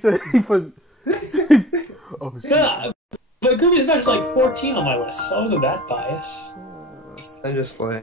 said he put. Oh shit. Yeah, but Kirby Smash is like 14 on my list, so I wasn't that biased. I just play.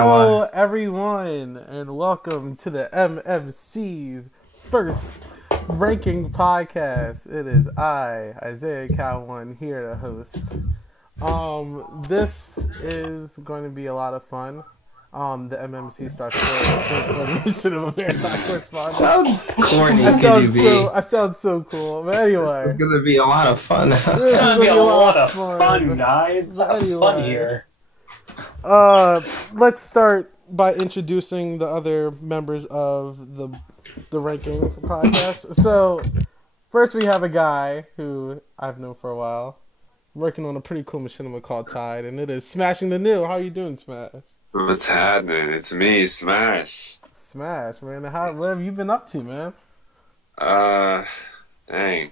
Hello, everyone, and welcome to the MMC's first ranking podcast. It is I, Isaiah Cowan, here to host. This is going to be a lot of fun. The MMC starts for Cinema Marathon Correspondence. How corny could you be? I sound so cool. But anyway. It's going to be a lot of fun. It's going to be a lot of fun, guys. A lot of fun here. Let's start by introducing the other members of the ranking podcast. So, first we have a guy who I've known for a while, working on a pretty cool machinima called Tide, and it is Smashingthenew. How you doing, Smash? What's happening? It's me, Smash. Smash, man. What have you been up to, man? Dang.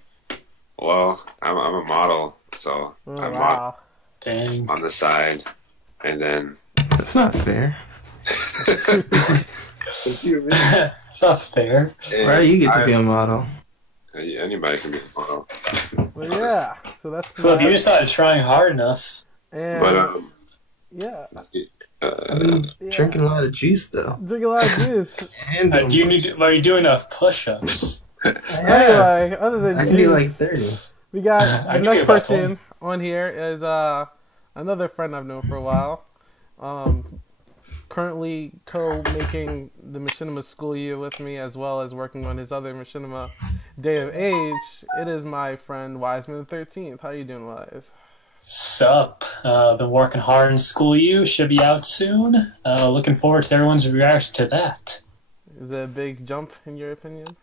Well, I'm a model, so I'm Dang. on the side, and then. That's not fair. It's not fair. Why do you get to be a model? Anybody can be a model. Well, yeah. So that's. Flip, you just started trying hard enough. And, But yeah. I've been drinking a lot of juice, though. Drink a lot of juice. And Are you doing enough push-ups? Anyway, other than I juice, can be like 30. we got I the can next be about person on here is another friend I've known for a while. Currently co-making the Machinima school year with me, as well as working on his other Machinima Day of Age. It is my friend Wiseman the 13th. How you doing, Wise? Sup? Been working hard in school. You should be out soon. Looking forward to everyone's reaction to that. Is it a big jump in your opinion?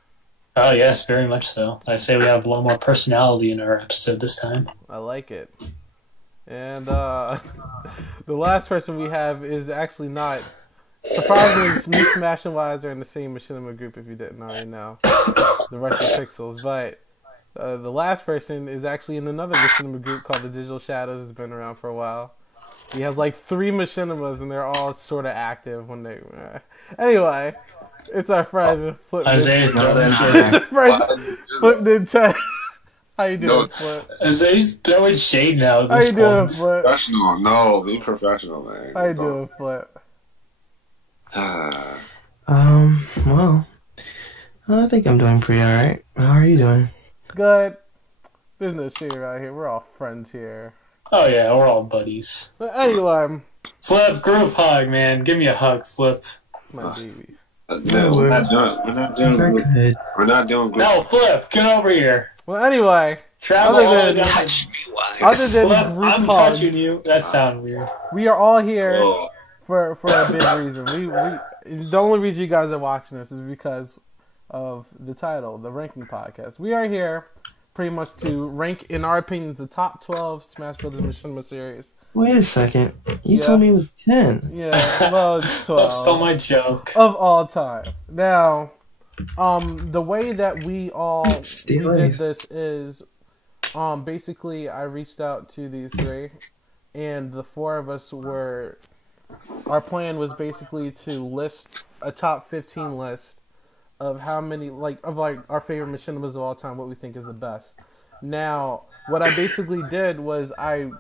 Oh yes, very much so. I say we have a lot more personality in our episode this time. I like it. And the last person we have is actually not. Surprisingly, me, Smash, and Wise are in the same Machinima group, if you didn't already know. The Russian Pixels. But the last person is actually in another Machinima group called the Digital Shadows. It's been around for a while. He has like 3 Machinimas, and they're all sort of active when they... Anyway, it's our friend FlipNinten. FlipNinten. How you doing, Flip? Isaiah's throwing shade now at How this you doing, point. Flip? Professional. No, be professional, man. How you doing, Flip? Well, I think I'm doing pretty alright. How are you doing? Good. There's no shade around here. We're all friends here. Oh yeah, we're all buddies. But anyway, Flip, group hug, man. Give me a hug, Flip. my baby. No, we're not doing group. We're not doing group. No, Flip, get over here. Well, anyway, Travel all the way down. Touch me, Wise. other than Flip, group I'm hugs, touching you. That sounds weird. we are all here Whoa. for a big reason. The only reason you guys are watching this is because of the title, the ranking podcast. We are here pretty much to rank, in our opinions, the top 12 Smash Brothers Machinima series. Wait a second. You Yeah. told me it was 10. Yeah, well, it's 12 Flip stole my joke. of all time. Now, the way that we did this is, basically I reached out to these 3, and the 4 of us were. Our plan was basically to list a top 15 list of how many, our favorite Machinimas of all time, what we think is the best. Now, what I basically did was I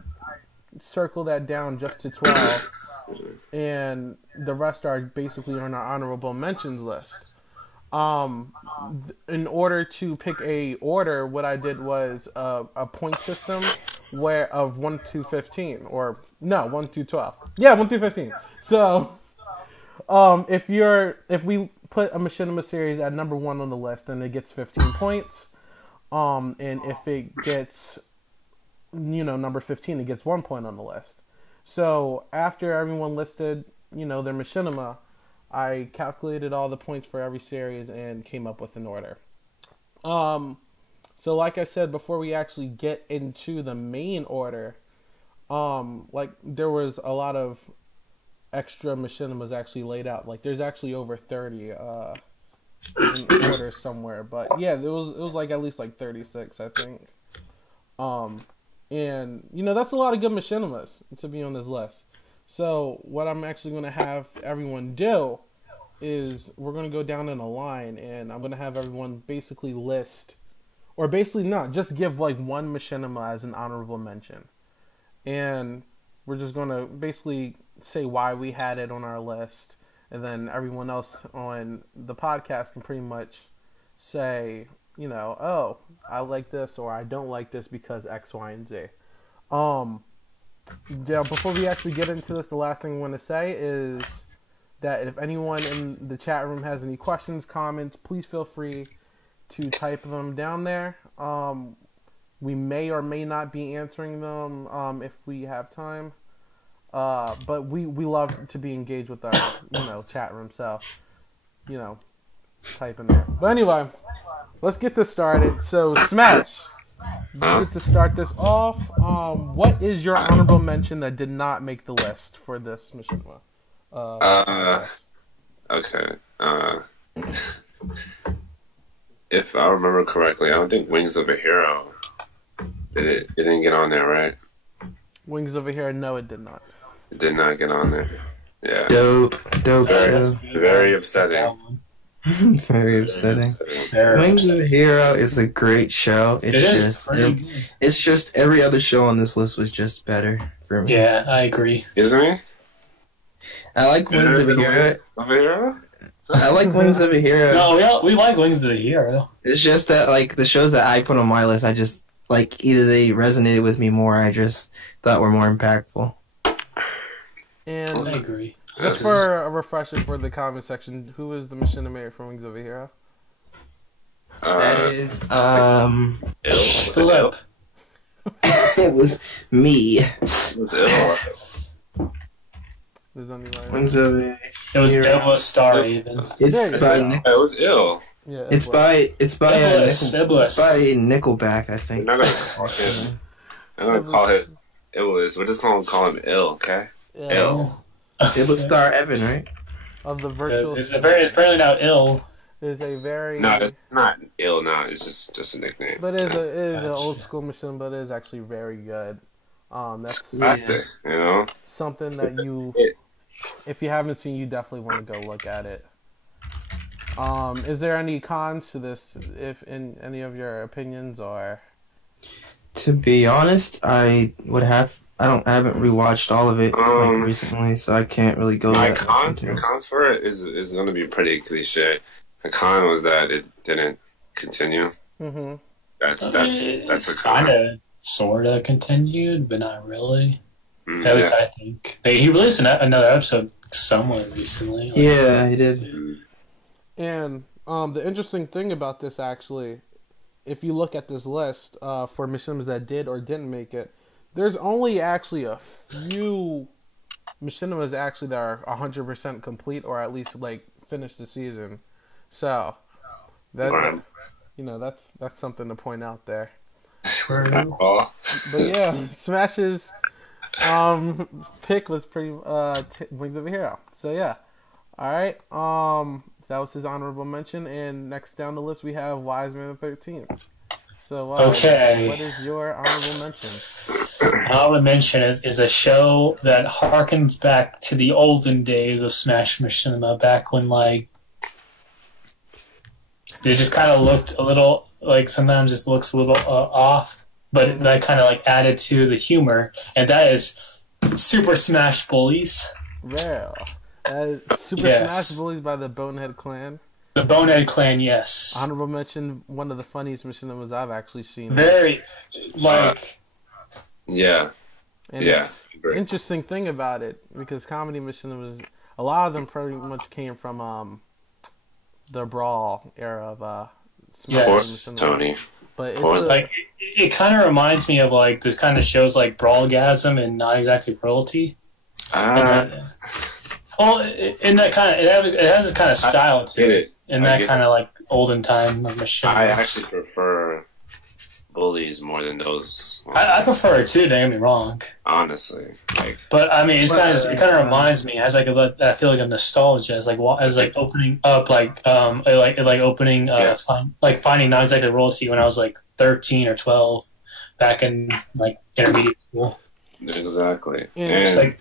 circled that down just to 12, and the rest are basically on our honorable mentions list. In order to pick a order, what I did was a point system of 1 through 15, or no, 1 through 12. Yeah, 1 through 15. So, if we put a Machinima series at number 1 on the list, then it gets 15 points. And if it gets, number 15, it gets 1 point on the list. So after everyone listed, their Machinima, I calculated all the points for every series and came up with an order. So like I said, before we actually get into the main order, there was a lot of extra Machinimas actually laid out. Like there's actually over 30 in order somewhere. But yeah, it was like at least like 36, I think. And that's a lot of good Machinimas to be on this list. So what I'm actually going to have everyone do is we're going to go down in a line, and I'm going to have everyone basically list, or basically not, just give like one Machinima as an honorable mention. And we're just gonna basically say why we had it on our list, and then everyone else on the podcast can pretty much say, you know, oh, I like this or I don't like this because X, Y, and Z. Yeah, before we actually get into this, the last thing I want to say is that if anyone in the chat room has any questions, comments, please feel free to type them down there. We may or may not be answering them if we have time. But we love to be engaged with our, chat room. So, type in there. But anyway, let's get this started. So, Smash, you get to start this off. What is your honorable mention that did not make the list for this Machinima? Okay. If I remember correctly, I don't think Wings of a Hero it didn't get on there, right? Wings of a Hero, no, it did not. It did not get on there. Yeah. Dope. Very upsetting. Very upsetting. Wings of a Hero is a great show. It's just every other show on this list was just better for me. Yeah, I agree. Isn't it? I like Wings of a Hero. I like Wings of a Hero. No, we like Wings of a Hero. It's just that, like, the shows that I put on my list, I just, like, either they resonated with me more, I just thought were more impactful. And I agree. Just for a refresher for the comment section, who is the Machinima from Wings of a Hero? That is, Flip. It was me. It was ill. Wings of a It was Star even. It was ill. Yeah, it's by Nickelback, I think. I'm gonna call it Iblis. We're just gonna call him ill, okay? Yeah. Ill. Iblis Star Evan, right? Of the virtual. It's apparently now ill. Is a very no, it's not ill now. It's just a nickname. But it is an old school machine, but it is actually very good. That's something that you, if you haven't seen, you definitely want to go look at it. Is there any cons to this? If in any of your opinions, or to be honest, I haven't rewatched all of it recently, so I can't really go. My cons for it is going to be pretty cliche. The con was that it didn't continue. Mm-hmm. That's a con. Kind of, sort of continued, but not really. At least I think. He released another episode somewhere recently. Yeah, he did. And the interesting thing about this, actually, if you look at this list for machinimas that did or didn't make it, there's only actually a few machinimas actually that are 100% complete, or at least like finish the season. So that that's something to point out there. But yeah, Smash's pick was pretty Wings of a Hero. So yeah, all right. That was his honorable mention, and next down the list we have Wise Man 13. So okay, what is your honorable mention? Honorable mention is a show that harkens back to the olden days of Smash Machinima, back when like they just kind of looked a little like sometimes it looks a little off, but that kind of like added to the humor, and that is Super Smash Bullies. Well, Smash Bullies by the Bonehead Clan. The Bonehead Clan, yes. Honorable mention, one of the funniest machinimas I've actually seen. Very, like... yeah. And it's interesting thing about it, because comedy machinimas, a lot of them pretty much came from the Brawl era of Smash Machinima. Tony. But it's it kind of reminds me of like this kind of shows like Brawlgasm and Not Exactly Royalty. Well, in that kind of, it has a kind of style to it. In that kind of like olden time of machine. I actually prefer Bullies more than those. I prefer it too. Don't get me wrong. Honestly, but I mean, it kind of reminds me. It has like I feel like a nostalgia. As like opening up opening finding Not Exactly Royalty when I was like 13 or 12, back in like intermediate school. Exactly. And like,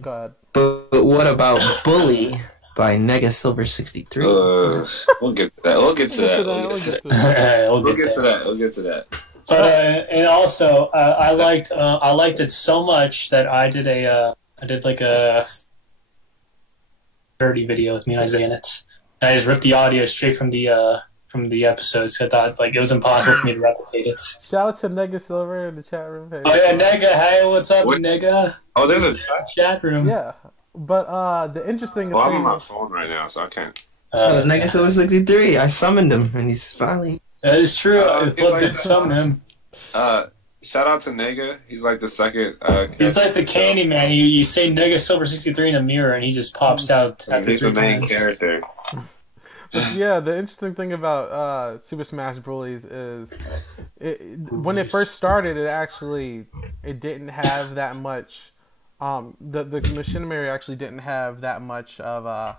go ahead. But what about Bully by Nega Silver 63? We'll get to that. We'll get to that. But and also I liked it so much that I did like a dirty video with me and Isaiah in it. And I just ripped the audio straight from the episodes. So I thought like it was impossible for me to replicate it. Shout out to Nega Silver in the chat room. Hey, oh yeah, Nega, hey, what's up, Nega? Oh, there's a chat room. Yeah, but the interesting thing. I'm on my phone right now, so I can't. So Nega Silver 63, I summoned him, and he's finally. That is true. I did summon him. Shout out to Nega. He's like the second. He's like the candy man. You say Nega Silver 63 in a mirror, and he just pops out after he's 3 the main times. character. But yeah, the interesting thing about Super Smash Bros. Is when it first started, it didn't have that much. The Machinima actually didn't have that much of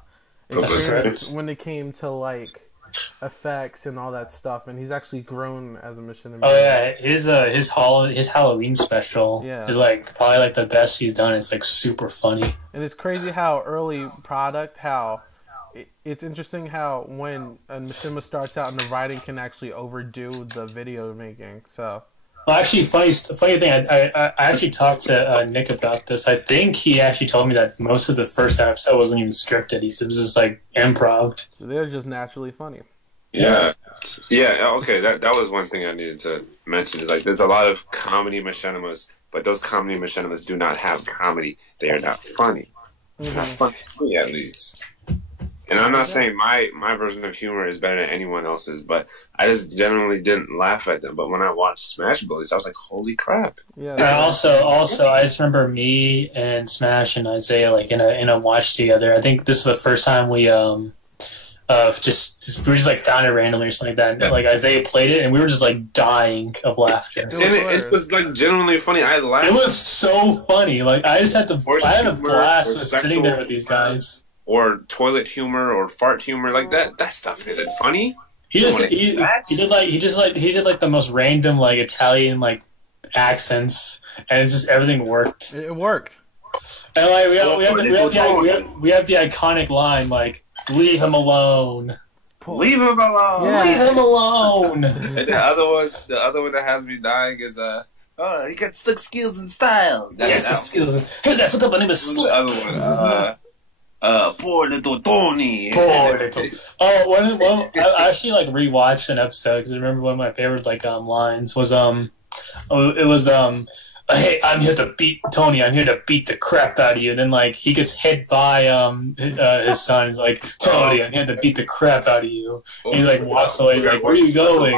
experience when it came to like effects and all that stuff, and he's actually grown as a Machinima. Oh yeah, his Halloween special is like probably like the best he's done. It's like super funny, and it's crazy how early product it's interesting how when a Machinima starts out and the writing can actually overdo the video making. So, well, actually, funny thing. I actually talked to Nick about this. I think he actually told me that most of the first episode wasn't even scripted. It was just like improv. So they're just naturally funny. Yeah. Okay, that was one thing I needed to mention. Is like there's a lot of comedy Machinimas, but those comedy Machinimas do not have comedy. They are not funny. They're not funny to me, at least. And I'm not saying my version of humor is better than anyone else's, but I just generally didn't laugh at them. But when I watched Smash Bullies, I was like, holy crap. Yeah. And also, I just remember me and Smash and Isaiah like in a watch together. I think this is the first time we we just like found it randomly or something like that. And, like Isaiah played it, and we were just like dying of laughter. And it was like genuinely funny. I laughed. It was so funny. Like I had a blast with sitting there with these guys. Or toilet humor or fart humor, like that stuff isn't funny. He did the most random like Italian like accents, and just everything worked. It worked. And like we have the iconic line like "Leave him alone." Leave him alone. Yeah. Leave him alone. And the other one that has me dying is oh, he got slick skills and style. That's what the name is. The other one. Poor little Tony. Poor little. Oh, I actually like rewatched an episode because I remember one of my favorite like lines was hey, I'm here to beat Tony. I'm here to beat the crap out of you. And then like he gets hit by his son. He's like, Tony, I'm here to beat the crap out of you. And he like walks away. He's like, where are you going?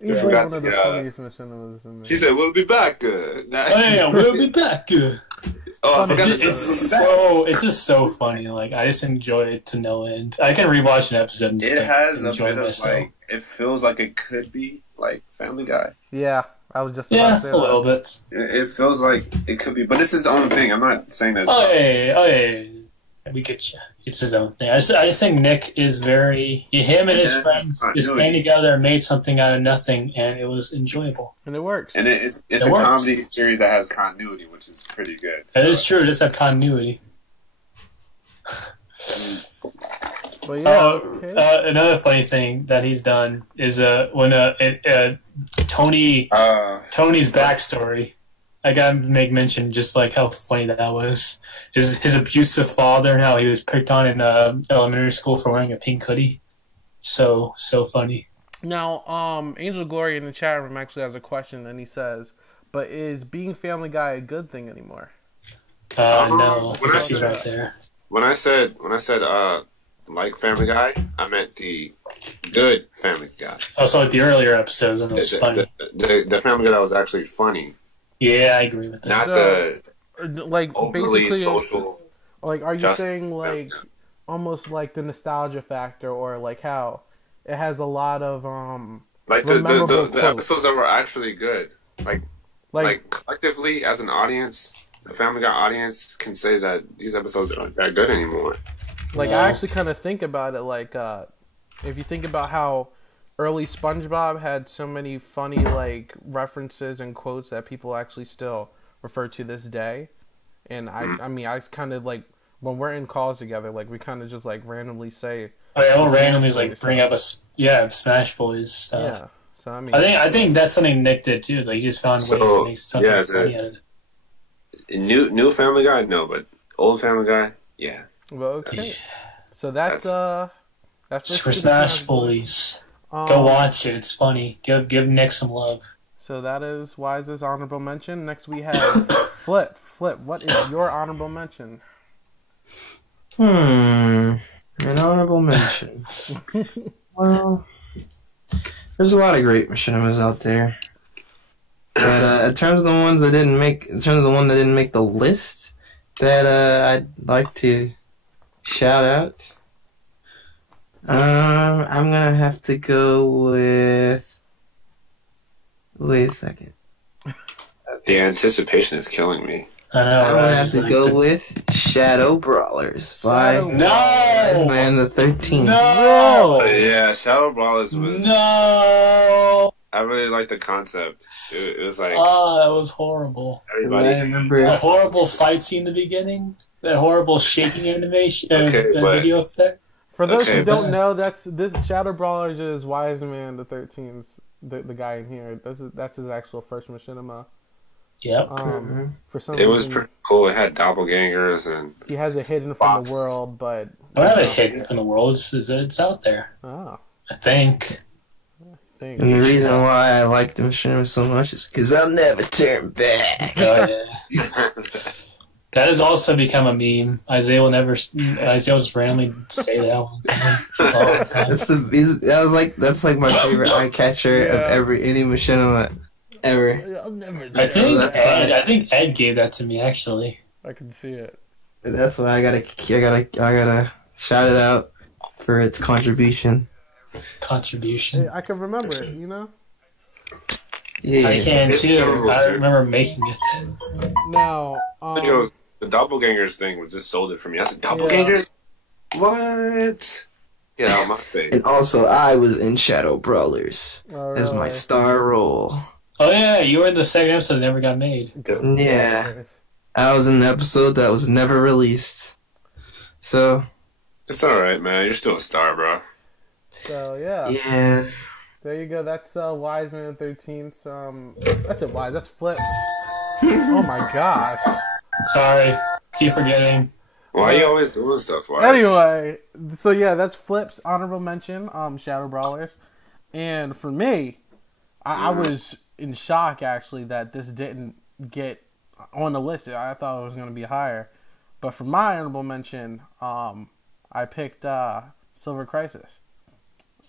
He's like one of the funniest Machinimas in there. He said, "We'll be back." We'll be back. Oh, I forgot it's just so funny. Like I just enjoy it to no end. I can rewatch an episode. And just, it has a bit of like it feels like it could be like Family Guy. Yeah, I was just about to say a little bit. It feels like it could be, but it's his own thing. I'm not saying that. Oh yeah. We get you. It's his own thing. I just think Nick is him and his friends just came together and made something out of nothing, and it was enjoyable. And it works. And it's a comedy series that has continuity, which is pretty good. That is true. It does have continuity. But yeah, another funny thing that he's done is when Tony's backstory. I gotta make mention just like how funny that was. His abusive father and how he was picked on in elementary school for wearing a pink hoodie. So funny. Now, Angel Glory in the chat room actually has a question, and he says, "But is being Family Guy a good thing anymore?" No, he's right there. When I said like Family Guy, I meant the good Family Guy. Oh, so like the earlier episodes when it was funny. The Family Guy that was actually funny. Yeah, I agree with that. Not the like overly basically social. Like, are you saying like almost like the nostalgia factor, or like how it has a lot of like the episodes that were actually good, like collectively as an audience, the Family Guy audience can say that these episodes aren't that good anymore. Like I actually kind of think about it like if you think about how early SpongeBob had so many funny like references and quotes that people actually still refer to this day, and I mean I kind of like when we're in calls together, like we kind of just like randomly say. Oh yeah, we'll randomly like bring up Smash Boys stuff. Yeah, So I mean, I think that's something Nick did too. Like he just found ways to make something funny out of it. New Family Guy, no, but old Family Guy, yeah. Well, okay. Yeah. So that's for Smash Bullies. Go watch it. It's funny. Give Nick some love. So that is Wise's honorable mention. Next we have Flip. Flip, what is your honorable mention? An honorable mention. Well, there's a lot of great machinimas out there. But in terms of the ones that didn't make, the list, that I'd like to shout out, I'm gonna have to go with. Wait a second. The anticipation is killing me. I know. I'm gonna have to go with Shadow Brawlers by Wiseman the 13th. No. Yeah, Shadow Brawlers was. No. I really liked the concept. It was like. Oh, that was horrible. Everybody. I remember That horrible fight scene in the beginning. That horrible shaking animation. Video effect. For those who don't know, this Shadow Brawlers is Wiseman the 13th. The guy in here. That's his actual first machinima. Yep. For some it was reason, pretty cool. It had doppelgangers and he has it hidden from the world, but I don't have it hidden from the world. It's out there. Oh. I think. And the reason why I like the machinima so much is because I'll never turn back. Oh yeah. That has also become a meme. Isaiah will just randomly say that one all the time. That's like my favorite eye catcher of any machinima ever. I'll never. I think Ed gave that to me actually. I can see it. That's why I gotta shout it out for its contribution. Contribution. Hey, I can remember it. You know. Yeah. I can too. I remember making it. Now. The doppelgangers thing was just sold it for me. I said, doppelgangers? Yeah. What? Get out of my face. And also, I was in Shadow Brawlers as my star role. Oh yeah, you were in the second episode that never got made. Yeah. I was in the episode that was never released. So. It's alright, man. You're still a star, bro. So, yeah. Yeah. There you go. That's Wiseman the 13th. That's it, Wise. That's Flip. Oh my gosh. Sorry. Keep forgetting. Why are you always doing stuff, Wise? Anyway, so yeah, that's Flip's honorable mention, Shadow Brawlers. And for me, I was in shock, actually, that this didn't get on the list. I thought it was going to be higher. But for my honorable mention, I picked Silver Crisis.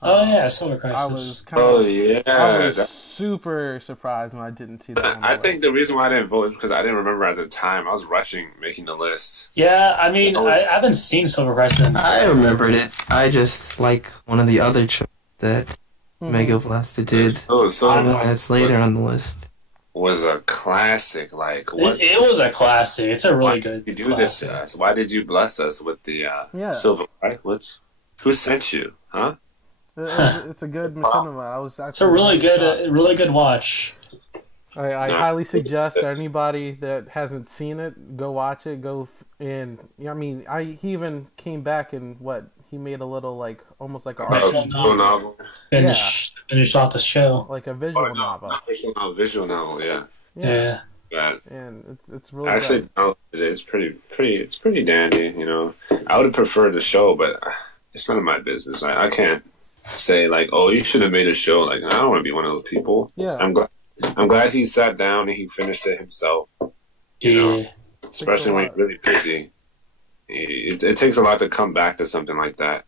Oh yeah, Silver Crisis. I was super surprised when I didn't see that. I think the reason why I didn't vote is because I didn't remember at the time. I was rushing making the list. Yeah, I mean, I haven't seen Silver Crisis. I remembered it. I just like one of the other that Mega Blaster did. That's later on the list. Was a classic. Like what? It was a classic. It's a really good. You do this to us? Why did you bless us with the Silver Crisis? Who sent you? Huh? It's a good machinima. It's a really good watch. I highly suggest anybody that hasn't seen it go watch it. He even came back and he made a little almost like a visual novel. Finish off the show like a visual novel. Visual novel, yeah. Yeah. And it's really actually downloaded it. It's pretty dandy. You know, I would have preferred the show, but it's none of my business. I can't say oh, you should have made a show. I don't want to be one of those people. Yeah, I'm glad he sat down and he finished it himself. You know, especially when you're really busy. It takes a lot to come back to something like that.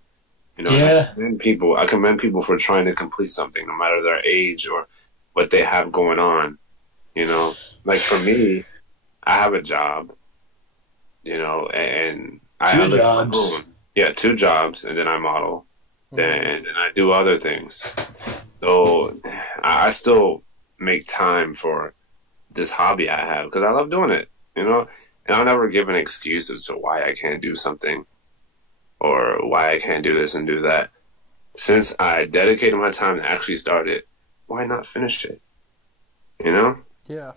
You know, yeah. I commend people for trying to complete something, no matter their age or what they have going on. You know, for me, I have a job. You know, and I have 2 jobs. Yeah, 2 jobs, and then I model. And I do other things. So I still make time for this hobby I have because I love doing it, you know? And I'll never give an excuse as to why I can't do something or why I can't do this and do that. Since I dedicated my time to actually start it, why not finish it? You know? Yeah.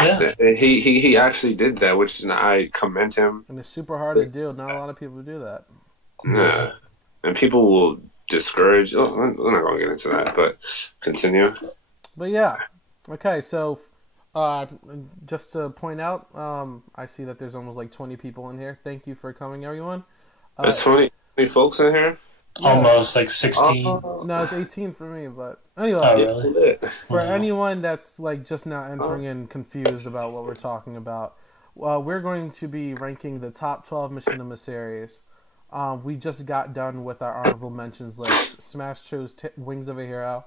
Yeah. He actually did that, which I commend him. And it's super hard to do. Not a lot of people do that. Yeah. And people will discouraged. Oh, we're not going to get into that, but continue. But yeah, okay. So, just to point out, I see that there's almost like 20 people in here. Thank you for coming, everyone. There's 20 folks in here. Yeah. Almost like 16. No, it's 18 for me. But anyway, really? For anyone that's like just now entering in confused about what we're talking about, we're going to be ranking the top 12 Machinima series. We just got done with our honorable mentions list. Smash chose Wings of a Hero.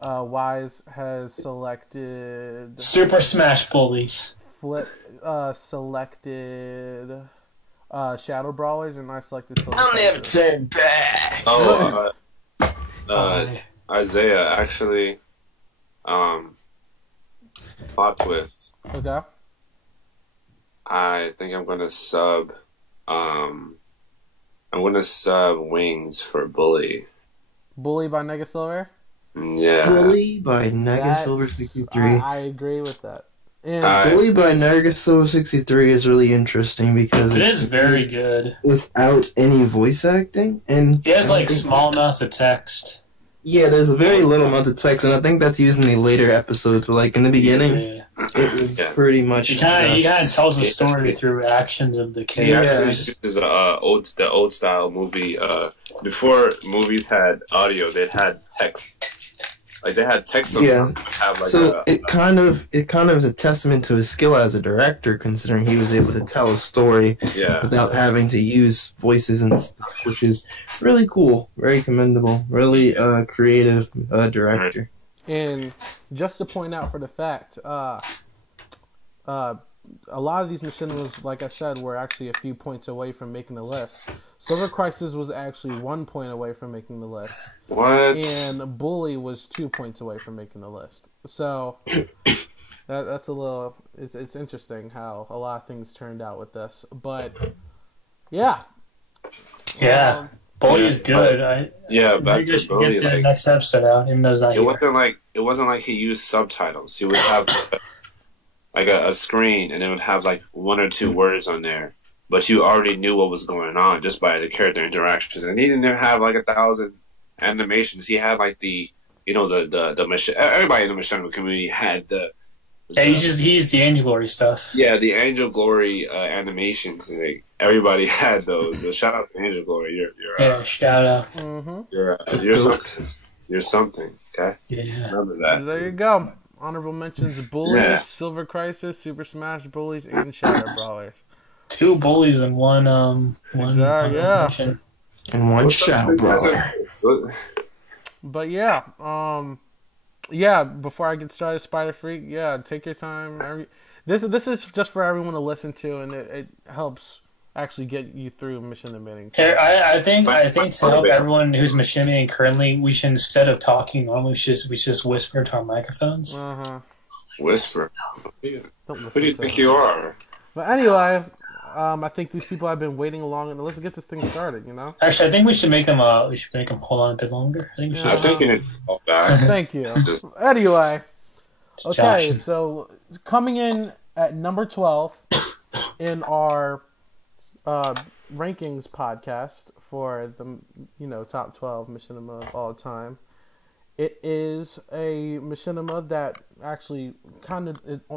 Wise has selected Super Smash Bullies. Flip selected Shadow Brawlers, and I selected I'll never turn back. Oh, Isaiah, actually, plot twist. Okay. I think I'm gonna sub Wings for Bully. Bully by Nega Silver? Yeah. Bully by Nega Silver 63. I agree with that. And Bully by Nega Silver 63 is really interesting because it is very good. Without any voice acting. And he has like small amounts of text. Yeah, there's a very little amount of text, and I think that's used in the later episodes, but like in the beginning, it was pretty much... He kind of tells the story through actions of the characters. He actually uses the old style movie. Before movies had audio, they had text. Like they had text. Yeah. So it kind of is a testament to his skill as a director, considering he was able to tell a story without having to use voices and stuff, which is really cool, very commendable, really creative director. And just to point out for the fact, a lot of these Machinimas, like I said, were actually a few points away from making the list. Silver Crisis was actually 1 point away from making the list. What? And Bully was 2 points away from making the list. So that's a little... It's interesting how a lot of things turned out with this. But, yeah. Yeah. Bully is good. Back to Bully. Get the next episode out, even though it's not here. It wasn't like he used subtitles. He would have like a screen, and it would have like 1 or 2 words on there. But you already knew what was going on just by the character interactions. And he didn't have like 1,000 animations. He had like the everybody in the Machinima community had he's the Angel Glory stuff. Yeah, the Angel Glory animations. Like, everybody had those. So shout out to Angel Glory. Shout out. You're something. Okay. Yeah. Remember that. There you go. Honorable mentions: Bullies, Silver Crisis, Super Smash Bullies, and Shadow Brawlers. 2 bullies and one mention. And 1 Shadow Brawler. But before I get started, Spider Freak, take your time. This is just for everyone to listen to, and it helps actually get you through mission admitting. I think to help everyone who's machining currently, we should, instead of talking normally, we should just whisper to our microphones. Whisper. Who do you think you are? But anyway, I think these people have been waiting long, and let's get this thing started. You know. Actually, I think we should make them. Hold on a bit longer. I think we should. I think you need to fall back. Thank you. Anyway, okay. So coming in at number 12 in our rankings podcast for the top 12 Machinima of all time. It is a Machinima that actually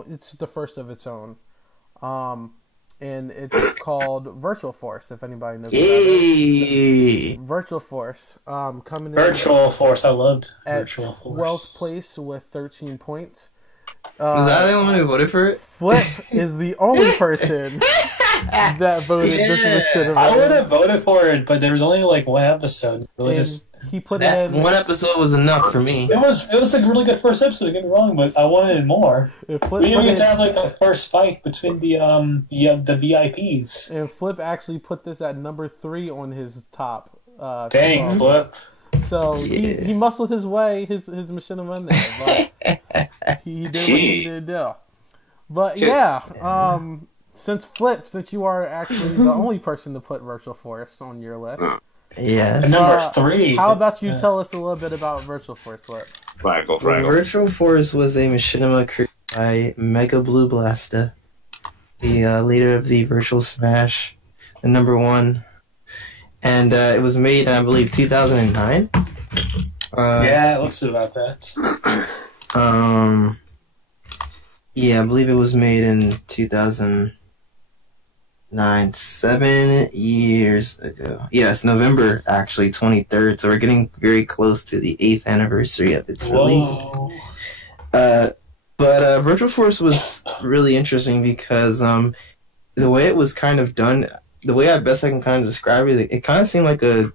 it's the first of its own, and it's called Virtual Force. If anybody knows, Virtual Force coming in. Virtual Force, I loved at Virtual Force. 12th place with 13 points. Was that the only one who voted for it? Flip is the only person that voted this Machinima. I would have voted for it, but there was only like 1 episode. He put it in. 1 episode was enough for me. It was a really good first episode. Don't get me wrong, but I wanted more. We didn't get to have like the first fight between the VIPs. And Flip actually put this at number 3 on his top. Dang, Flip. So he muscled his way, his Machinima in there. But he did what he needed to do. But since you are actually the only person to put Virtual Force on your list. Yes. Number 3. How about you tell us a little bit about Virtual Force, Flip? Fraggle. Virtual Force was a Machinima created by Mega Blue Blasta, the leader of the Virtual Smash, the number 1. and it was made in, I believe, 2009. Yeah, it looks about that. Yeah, I believe it was made in 2009, 7 years ago. Yes, November, actually, 23rd, so we're getting very close to the 8th anniversary of its release. But Virtual Force was really interesting because the way it was kind of done, the way I best I can kind of describe it, it kind of seemed like a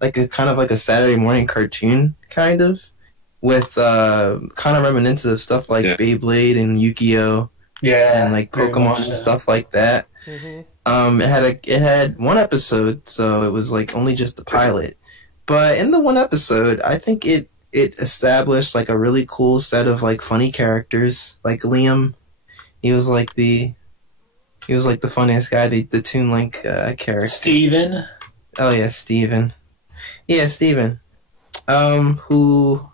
kind of like a Saturday morning cartoon, kind of, with kind of reminiscent of stuff like Beyblade and Yu-Gi-Oh! Yeah, And like Pokemon and stuff like that. It had one episode, so it was like only just the pilot. But in the one episode, I think it established like a really cool set of like funny characters. Like Liam, he was like the funniest guy, the Toon Link character. Steven. Oh yeah, Steven. Yeah, Steven. Who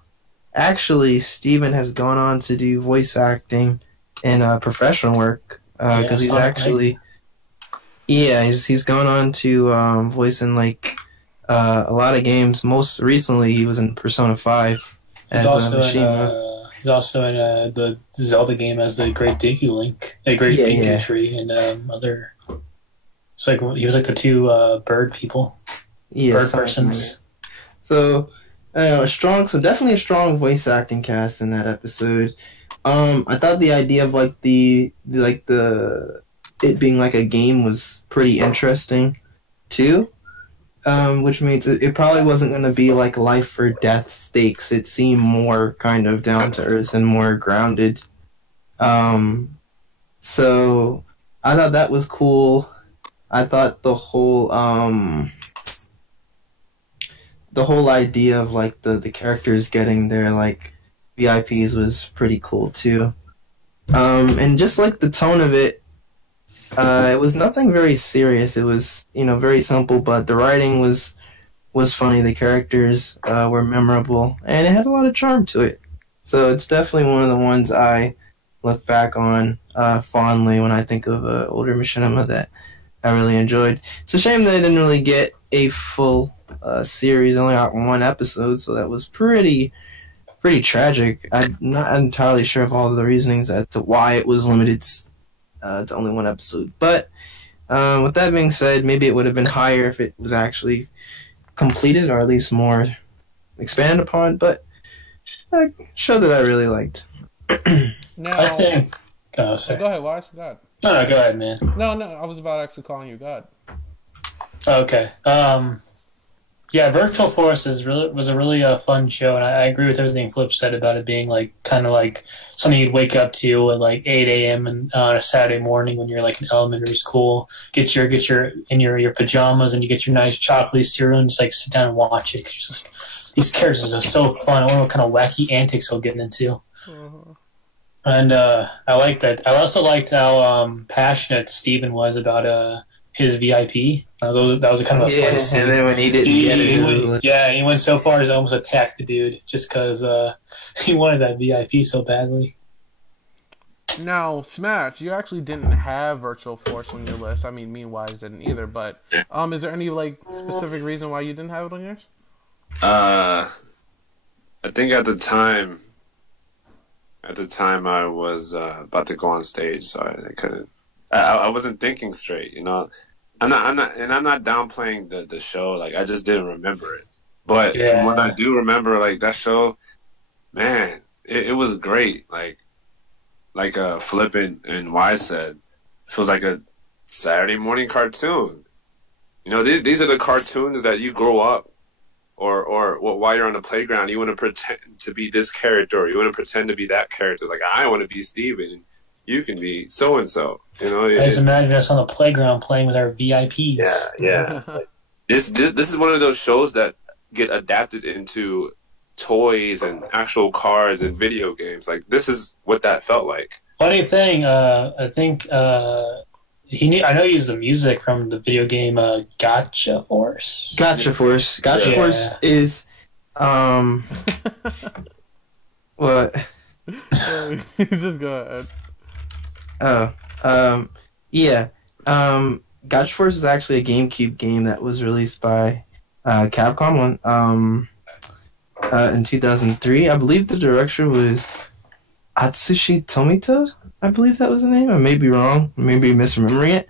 actually Steven has gone on to do voice acting in professional work because he's actually he's gone on to voice in like a lot of games. Most recently, he was in Persona 5 as Machinima. He's also in the Zelda game as the Great Deku Link, a Great Deku Tree, and other. It's like he was like the two bird people, bird persons. So, definitely a strong voice acting cast in that episode. I thought the idea of like it being like a game was pretty interesting too. Which means it probably wasn't going to be like life or death stakes. It seemed more kind of down to earth and more grounded. So I thought that was cool. I thought the whole idea of like the characters getting their like VIPs was pretty cool too. And just like the tone of it, it was nothing very serious. It was, very simple, but the writing was funny. The characters were memorable, and it had a lot of charm to it. So it's definitely one of the ones I look back on fondly when I think of older Machinima that I really enjoyed. It's a shame that I didn't really get a full series. I only got one episode, so that was pretty tragic. I'm not entirely sure of all the reasonings as to why it was limited to only one episode. But with that being said, maybe it would have been higher if it was actually completed, or at least more expanded upon. But a show that I really liked. Now, I think. Sorry. Go ahead, Wise. Go ahead. No, go ahead, man. No, I was about actually calling you. Go ahead. Okay. Yeah, Virtual Force was a really fun show, and I agree with everything Flip said about it being like kind of like something you'd wake up to at like 8 a.m. on a Saturday morning when you're like in elementary school. Get your in your pajamas, and you get your nice chocolate cereal, and just like sit down and watch it. 'Cause you're just like, these characters are so fun. I wonder what kind of wacky antics they'll get into. And I like that. I also liked how passionate Steven was about his VIP. That was a kind of a fun scene. And then when he didn't get it, he went so far as to almost attack the dude just because he wanted that VIP so badly. Now, Smash, you actually didn't have Virtual Force on your list. I mean, Wise didn't either. But is there any like specific reason why you didn't have it on yours? I think at the time I was about to go on stage, so I couldn't. I wasn't thinking straight, I'm not downplaying the show. Like, I just didn't remember it. But from what I do remember, like, that show, man, it was great. Like Flip and Wise said, it feels like a Saturday morning cartoon. These are the cartoons that you grow up, or while you're on the playground, you want to pretend to be this character, or you want to pretend to be that character. Like, I want to be Steven. You can be so and so. I just imagine us on the playground playing with our VIPs. Yeah. This is one of those shows that get adapted into toys and actual cars and video games. Like, this is what that felt like. Funny thing, I think I know he used the music from the video game Gotcha Force. Gotcha Force is what? Just go ahead. Gotcha Force is actually a GameCube game that was released by Capcom in 2003. I believe the director was Atsushi Tomita. I believe that was the name. I may be wrong. I may be misremembering it.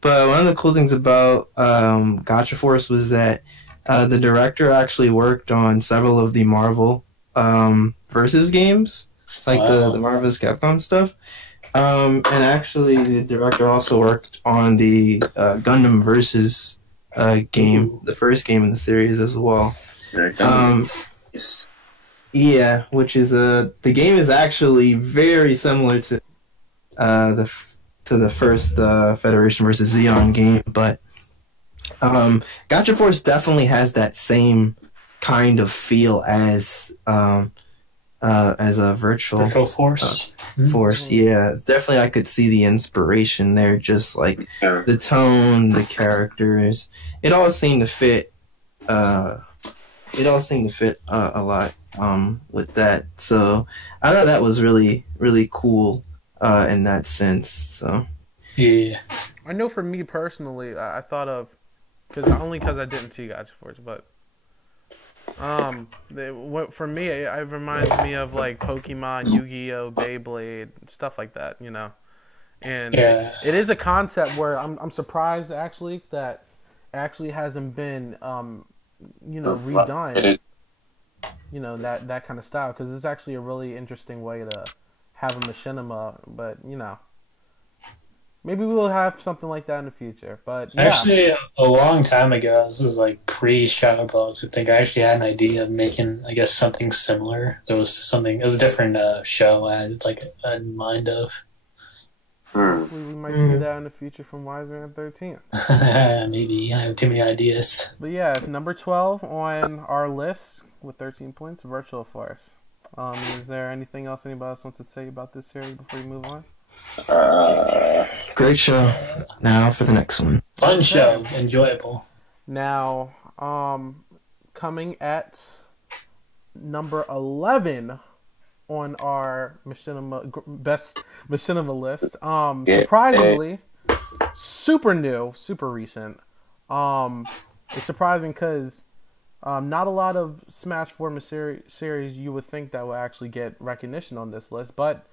But one of the cool things about Gotcha Force was that the director actually worked on several of the Marvel Versus games, like the Marvel's Capcom stuff. And actually, the director also worked on the Gundam Versus game, the first game in the series as well. Yes. Yeah, which is the game is actually very similar to the first Federation versus Xeon game, but Gotcha Force definitely has that same kind of feel as a virtual force. Force. Yeah, definitely I could see the inspiration there, just like the tone, the characters. It all seemed to fit. A lot with that. So I thought that was really, really cool in that sense. So yeah, I know for me personally, I thought of because I didn't see Gotcha Force, but for me, it reminds me of like Pokemon, Yu-Gi-Oh, Beyblade, stuff like that, you know. And it is a concept where I'm surprised actually that actually hasn't been redone. You know, that kind of style, because it's actually a really interesting way to have a machinima, but you know, maybe we'll have something like that in the future. But yeah. Actually, a long time ago, this was like pre-Shadow Bros. I think I actually had an idea of making, I guess, something similar. It was a different show I had like in mind of. Hopefully we might see that in the future from Wiser and 13. Maybe I have too many ideas. But yeah, number 12 on our list with 13 points, Virtual Force. Is there anything else anybody else wants to say about this series before we move on? Great show. Now for the next one. Fun show, enjoyable. Now, coming at number 11 on our best machinima list. Surprisingly, super new, super recent. It's surprising because not a lot of Smash 4 series you would think that will actually get recognition on this list, but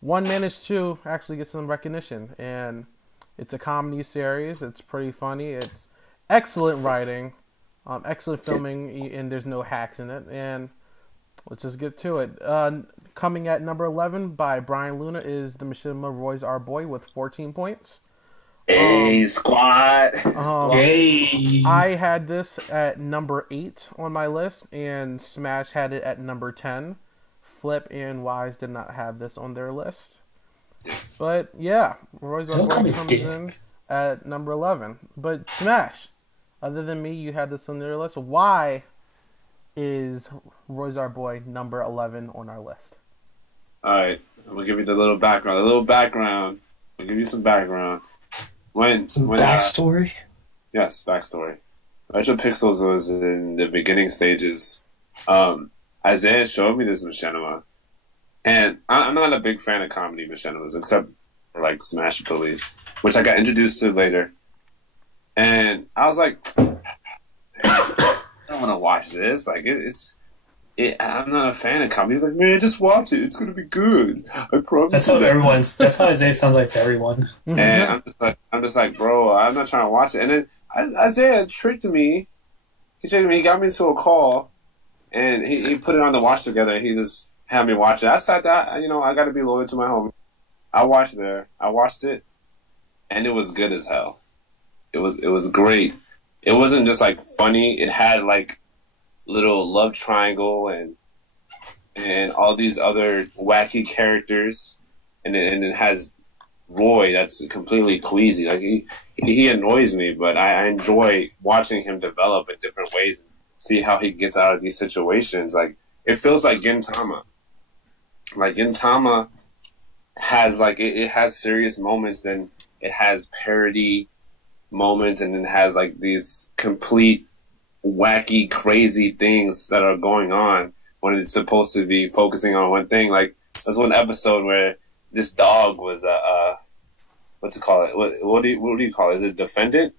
one managed to actually get some recognition, and it's a comedy series. It's pretty funny. It's excellent writing, excellent filming, and there's no hacks in it. And let's just get to it. Coming at number 11 by Brian Luna is the machinima Roy's Our Boy with 14 points. Hey, squad. Hey. I had this at number 8 on my list, and Smash had it at number 10. Flip and Wise did not have this on their list. But yeah, Roy's Our Boy comes in at number 11. But Smash, other than me, you had this on your list. Why is Roy's Our Boy number 11 on our list? Alright, I'm gonna give you the little background. I'll give you some background. When backstory? Yes, backstory. Retro Pixels was in the beginning stages. Isaiah showed me this machinima, and I'm not a big fan of comedy machinimas, except for like Smash Police, which I got introduced to later. And I was like, I don't want to watch this. Like I'm not a fan of comedy. Like, man, just watch it. It's gonna be good. I promise. That's how Isaiah sounds like to everyone. And I'm just like, bro, I'm not trying to watch it. And then Isaiah tricked me. He got me into a call, and he put it on the watch together. And he just had me watch it. I sat down. I got to be loyal to my homie. I watched it, and it was good as hell. It was great. It wasn't just like funny. It had like little love triangle and all these other wacky characters, and it has Roy that's completely queasy. Like he annoys me, but I enjoy watching him develop in different ways and see how he gets out of these situations. Like it feels like Gintama. Like Gintama has like it has serious moments, then it has parody moments, and then has like these complete wacky, crazy things that are going on when it's supposed to be focusing on one thing. Like there's one episode where this dog was what's it called? What do you call it? Is it a defendant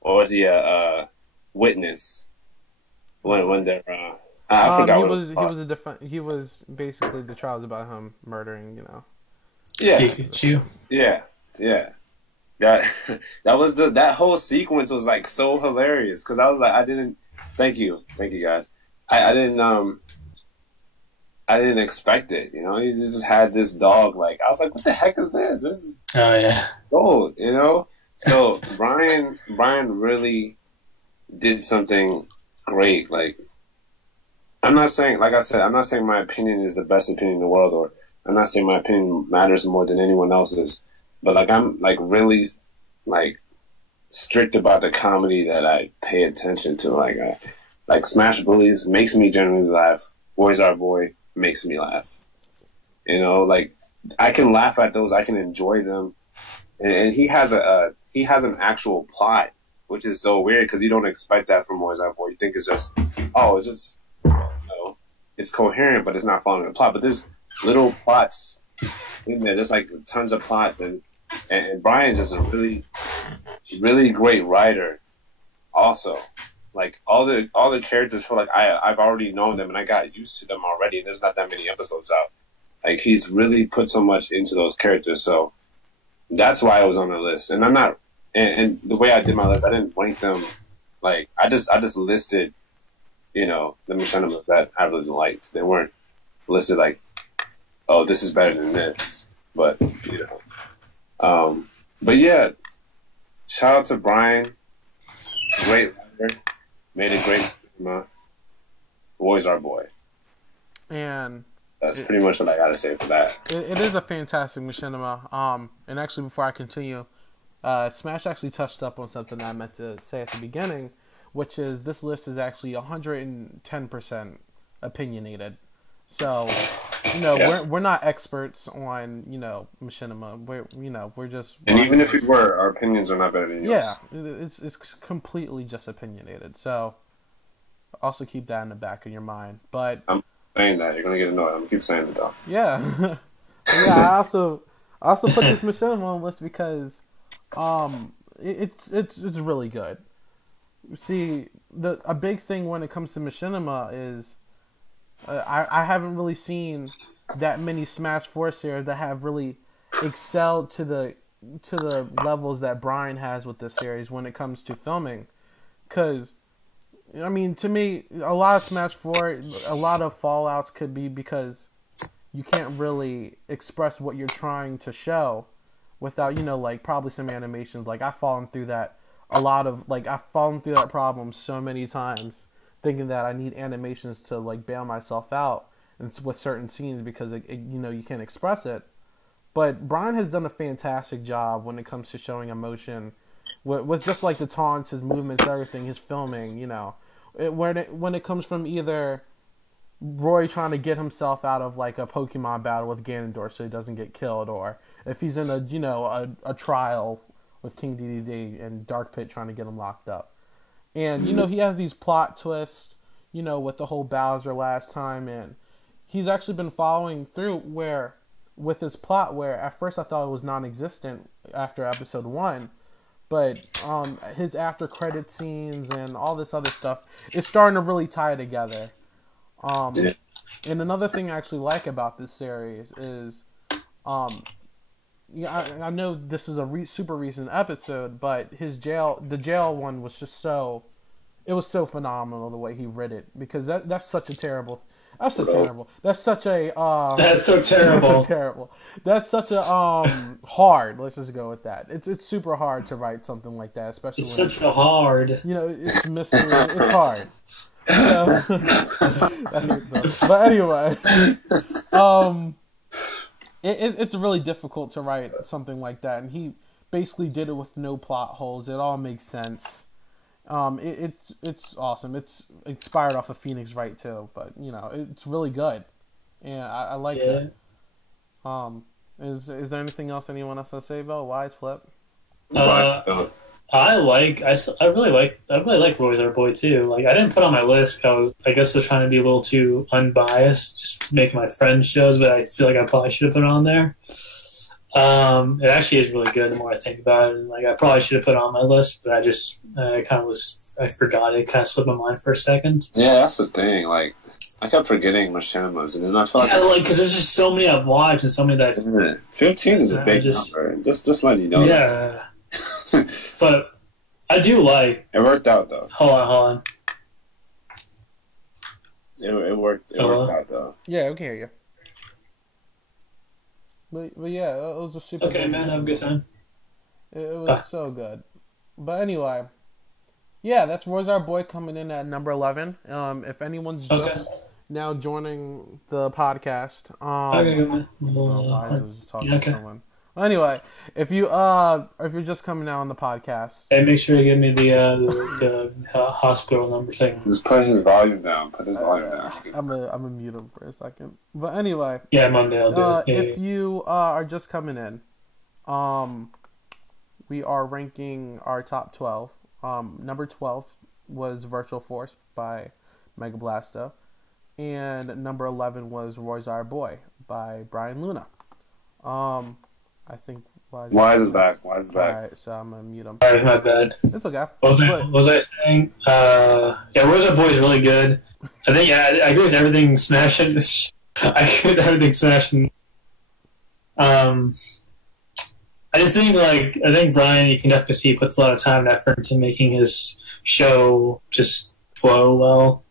or is he a witness? When they're I forgot he was basically the trial's about him murdering, Yeah. That whole sequence was like so hilarious because I was like thank you God. I didn't expect it, He just had this dog. Like I was like, what the heck is this? This is gold, So Brian really did something great. Like I'm not saying, like I said, I'm not saying my opinion is the best opinion in the world, or I'm not saying my opinion matters more than anyone else's. But like I'm like really like strict about the comedy that I pay attention to. Like Smash Bullies makes me genuinely laugh. Boys Are Boy makes me laugh. Like I can laugh at those. I can enjoy them. And he has an actual plot, which is so weird because you don't expect that from Boys Are Boy. You think it's just it's coherent, but it's not following the plot. But there's little plots in there. There's like tons of plots, and Brian's just a really, really great writer. Also, like all the characters feel like I've already known them and I got used to them already. And there's not that many episodes out. Like he's really put so much into those characters, so that's why I was on the list. And I'm not, and the way I did my list, I didn't rank them. Like I just listed, the machinimas that I really liked. They weren't listed like, oh, this is better than this. But but yeah, shout out to Brian. Great writer, made a great cinema. Boys Are Boy. And that's pretty much what I gotta say for that. It is a fantastic machinima. And actually, before I continue, Smash actually touched up on something I meant to say at the beginning, which is this list is actually 110% opinionated. So, we're not experts on, machinima. We're just. And even if we were, our opinions are not better than yours. Yeah, it's completely just opinionated. So, also keep that in the back of your mind. But I'm saying that you're gonna get annoyed. I'm gonna keep saying it though. Yeah, yeah. I also put this machinima on the list because, it's really good. See, a big thing when it comes to machinima is. I haven't really seen that many Smash 4 series that have really excelled to the levels that Brian has with this series when it comes to filming. Because, to me, a lot of Smash 4, a lot of fallouts could be because you can't really express what you're trying to show without, like probably some animations. Like I've fallen through that I've fallen through that problem so many times, thinking that I need animations to like bail myself out and with certain scenes because you can't express it. But Brian has done a fantastic job when it comes to showing emotion with just like the taunts, his movements, everything, his filming. When it comes from either Roy trying to get himself out of like a Pokemon battle with Ganondorf so he doesn't get killed, or if he's in a trial with King Dedede and Dark Pit trying to get him locked up. And, he has these plot twists, with the whole Bowser last time. And he's actually been following through with his plot where at first I thought it was non-existent after episode 1. But his after credit scenes and all this other stuff is starting to really tie together. And another thing I actually like about this series is, I know this is a super recent episode, but the jail one was just it was so phenomenal the way he read it, because that's such a terrible, that's so terrible. That's such a that's so terrible. That's so terrible. That's such a hard. Let's just go with that. It's super hard to write something like that, especially it's when such a hard. It's mystery. It's hard. So, but anyway, it's really difficult to write something like that, and he basically did it with no plot holes. It all makes sense. It's awesome. It's inspired off of Phoenix Wright too, but it's really good, and I like it. Is there anything else anyone else to say about Wise Flip? I really like Boys Are Boy too. Like I didn't put on my list. I guess was trying to be a little too unbiased, just make my friends shows, but I feel like I probably should have put it on there. It actually is really good the more I think about it. And, like, I probably should have put it on my list, but I forgot it. Kind of slipped my mind for a second. Yeah, that's the thing. Like, I kept forgetting Machinimas, and then I felt because there's just so many I've watched and so many that 15 is a big number. Just letting you know. Yeah. But I do like. It worked out though. Hold on. It worked out though. Yeah, I can hear you. But yeah, it was a super. Okay, man, have a good time. It was so good. But anyway, yeah, that's Where's Our Boy coming in at number 11. If anyone's just now joining the podcast, Well, anyway, if you're just coming out on the podcast, hey, make sure you give me the hospital number thing. Just put his volume down. Put his volume down. I'm gonna mute him for a second. But anyway, yeah, Monday I'll do it. If you are just coming in, we are ranking our top 12. Number 12 was Virtual Force by Mega Blasto, and number 11 was Roy's Our Boy by Brian Luna. I think Wise is back. Alright, so I'm gonna mute him. Alright, my bad. It's okay. What was I saying? Yeah, Roy's Our Boy is really good. I think I agree with everything Smashing. I agree with everything Smashing. I just think Brian, you can definitely see he puts a lot of time and effort into making his show just flow well.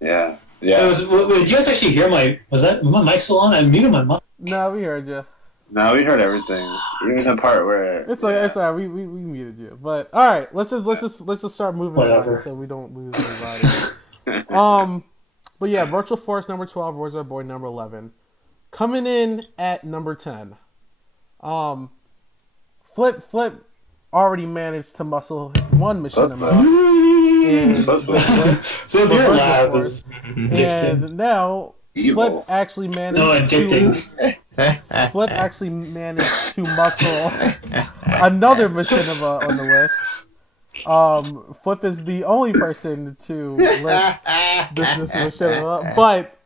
Yeah. Wait, did you guys actually hear my mic still on? I muted my mic. No, we heard you. No, we heard everything. Even the part where it's alright. We muted you. But all right, let's just start moving on so we don't lose anybody. But yeah, Virtual Force number 12, Where's Our Boy number 11, coming in at number 10. Flip already managed to muscle one Machinima and now Flip actually managed to muscle another Machinima on the list. Flip is the only person to list this Machinima, but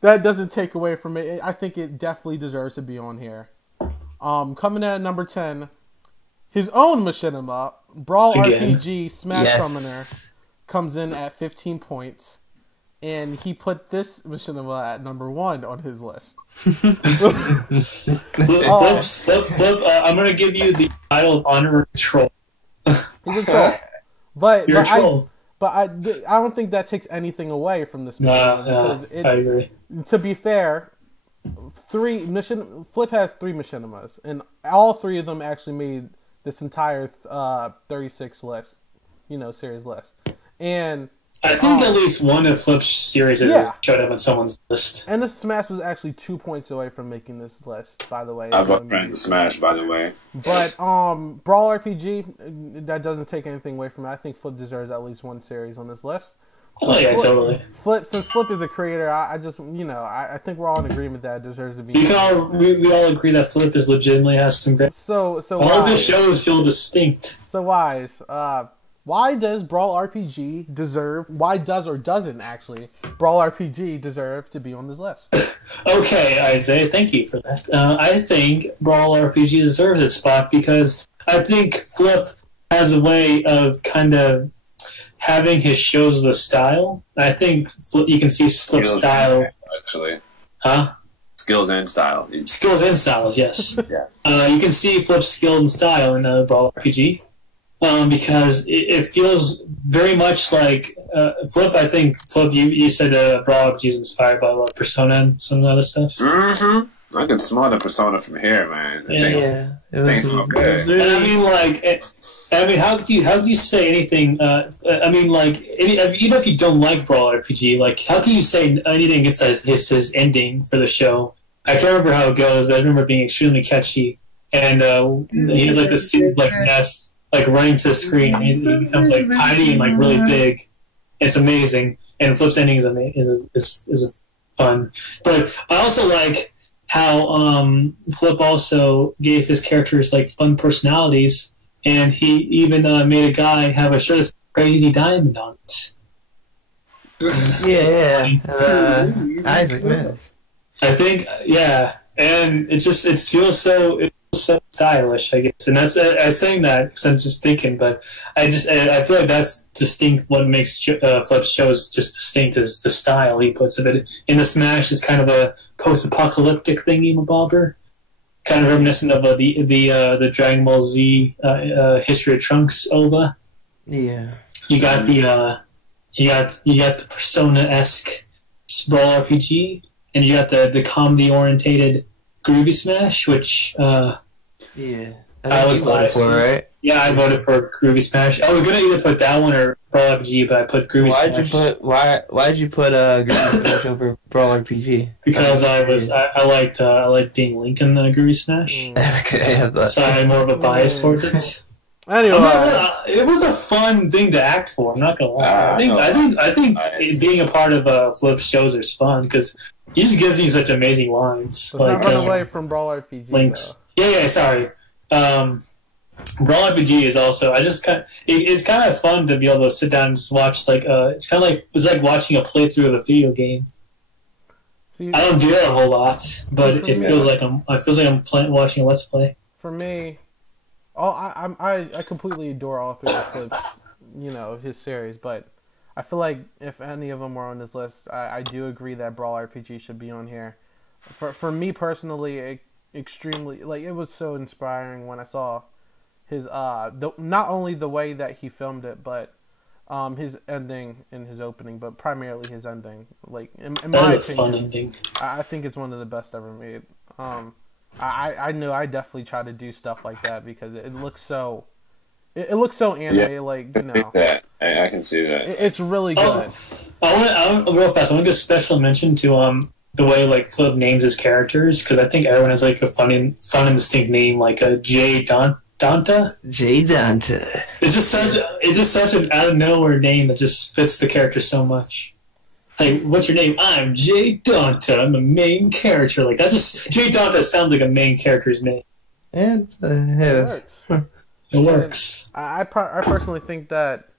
that doesn't take away from it. I think it definitely deserves to be on here. Coming in at number 10, his own Machinima, Brawl RPG Smash Summoner, comes in at 15 points. And he put this Machinima at number 1 on his list. Flip, I'm going to give you the title of honorary troll. He's a troll. You're a troll. I don't think that takes anything away from this Machinima. I agree. To be fair, Flip has 3 Machinimas, and all 3 of them actually made this entire 36 list, series list. And I think at least one of Flip's series has showed up on someone's list. And the Smash was actually 2 points away from making this list, by the way. I vote for the Smash, by the way. But Brawl RPG, that doesn't take anything away from it. I think Flip deserves at least 1 series on this list. Oh yeah, totally. Since Flip is a creator, I just I think we're all in agreement that it deserves to be. We all agree that Flip is legitimately has some great. So all of his shows feel distinct. So Wise, why does Brawl RPG deserve? Why does or doesn't actually Brawl RPG deserve to be on this list? Okay, Isaiah, thank you for that. I think Brawl RPG deserves its spot because I think Flip has a way of kind of having his shows with a style. I think you can see Flip's style. Actually. Huh? Skills and style. Skills and styles, yes. Yeah. You can see Flip's skill and style in Brawl RPG. Because it feels very much like Flip. I think Flip, you said Brawl RPG is inspired by Persona and some other stuff. Mm-hmm. I can smell the Persona from here, man. Things look good. And how could you say anything? Even if you don't like Brawl RPG, how can you say anything against his ending for the show? I can't remember how it goes, but I remember it being extremely catchy. And he has this nest. Running to the screen, and he becomes tiny and really big. It's amazing, and Flip's ending is fun. But I also like how Flip also gave his characters fun personalities, and he even made a guy have a shirt that's crazy diamond on it. Isaac, man. I think, and it feels so stylish, I guess. And that's I'm saying that because I'm just thinking, but I feel like that's distinct. What makes Flip's shows just distinct is the style he puts of it. In the Smash is kind of a post-apocalyptic thingy mabobber, kind of reminiscent of the Dragon Ball Z History of Trunks OVA. Yeah, you got the Persona-esque Brawl RPG, and you got the comedy-orientated Groovy Smash, which yeah, I was voted for, right? Yeah, I voted for Groovy Smash. I was gonna either put that one or Brawl RPG, but I put Groovy Smash. Why'd you put Groovy Smash over Brawl RPG? Because I liked being Link in Groovy Smash. Okay, so I had more of a bias towards it. Anyway, it was a fun thing to act for. I'm not gonna lie. I think being a part of Flip's shows is fun because he just gives me such amazing lines. Let's not run away from Brawl RPG. Links. Yeah, sorry. Brawl RPG is also. It's kind of fun to be able to sit down and just watch. It's like watching a playthrough of a video game. See, I don't do that a whole lot, but it feels like I'm watching a Let's Play. For me. I completely adore all three of Flip's, his series, but I feel like if any of them were on this list, I do agree that Brawl RPG should be on here. For me personally, it was so inspiring when I saw his not only the way that he filmed it, but his ending and his opening, but primarily his ending. Like in my opinion, I think it's one of the best ever made. I know I definitely try to do stuff like that because it looks so anime, like that. I can see that. It's really good. I want real fast. I want to give special mention to the way like Flip names his characters because I think everyone has like a fun and distinct name like a J Donta. J Donta. It's just such an out of nowhere name that just fits the character so much. Like, what's your name? I'm J Donta. I'm a main character. Like that just J Donta sounds like a main character's name. And it works. It works. I personally think that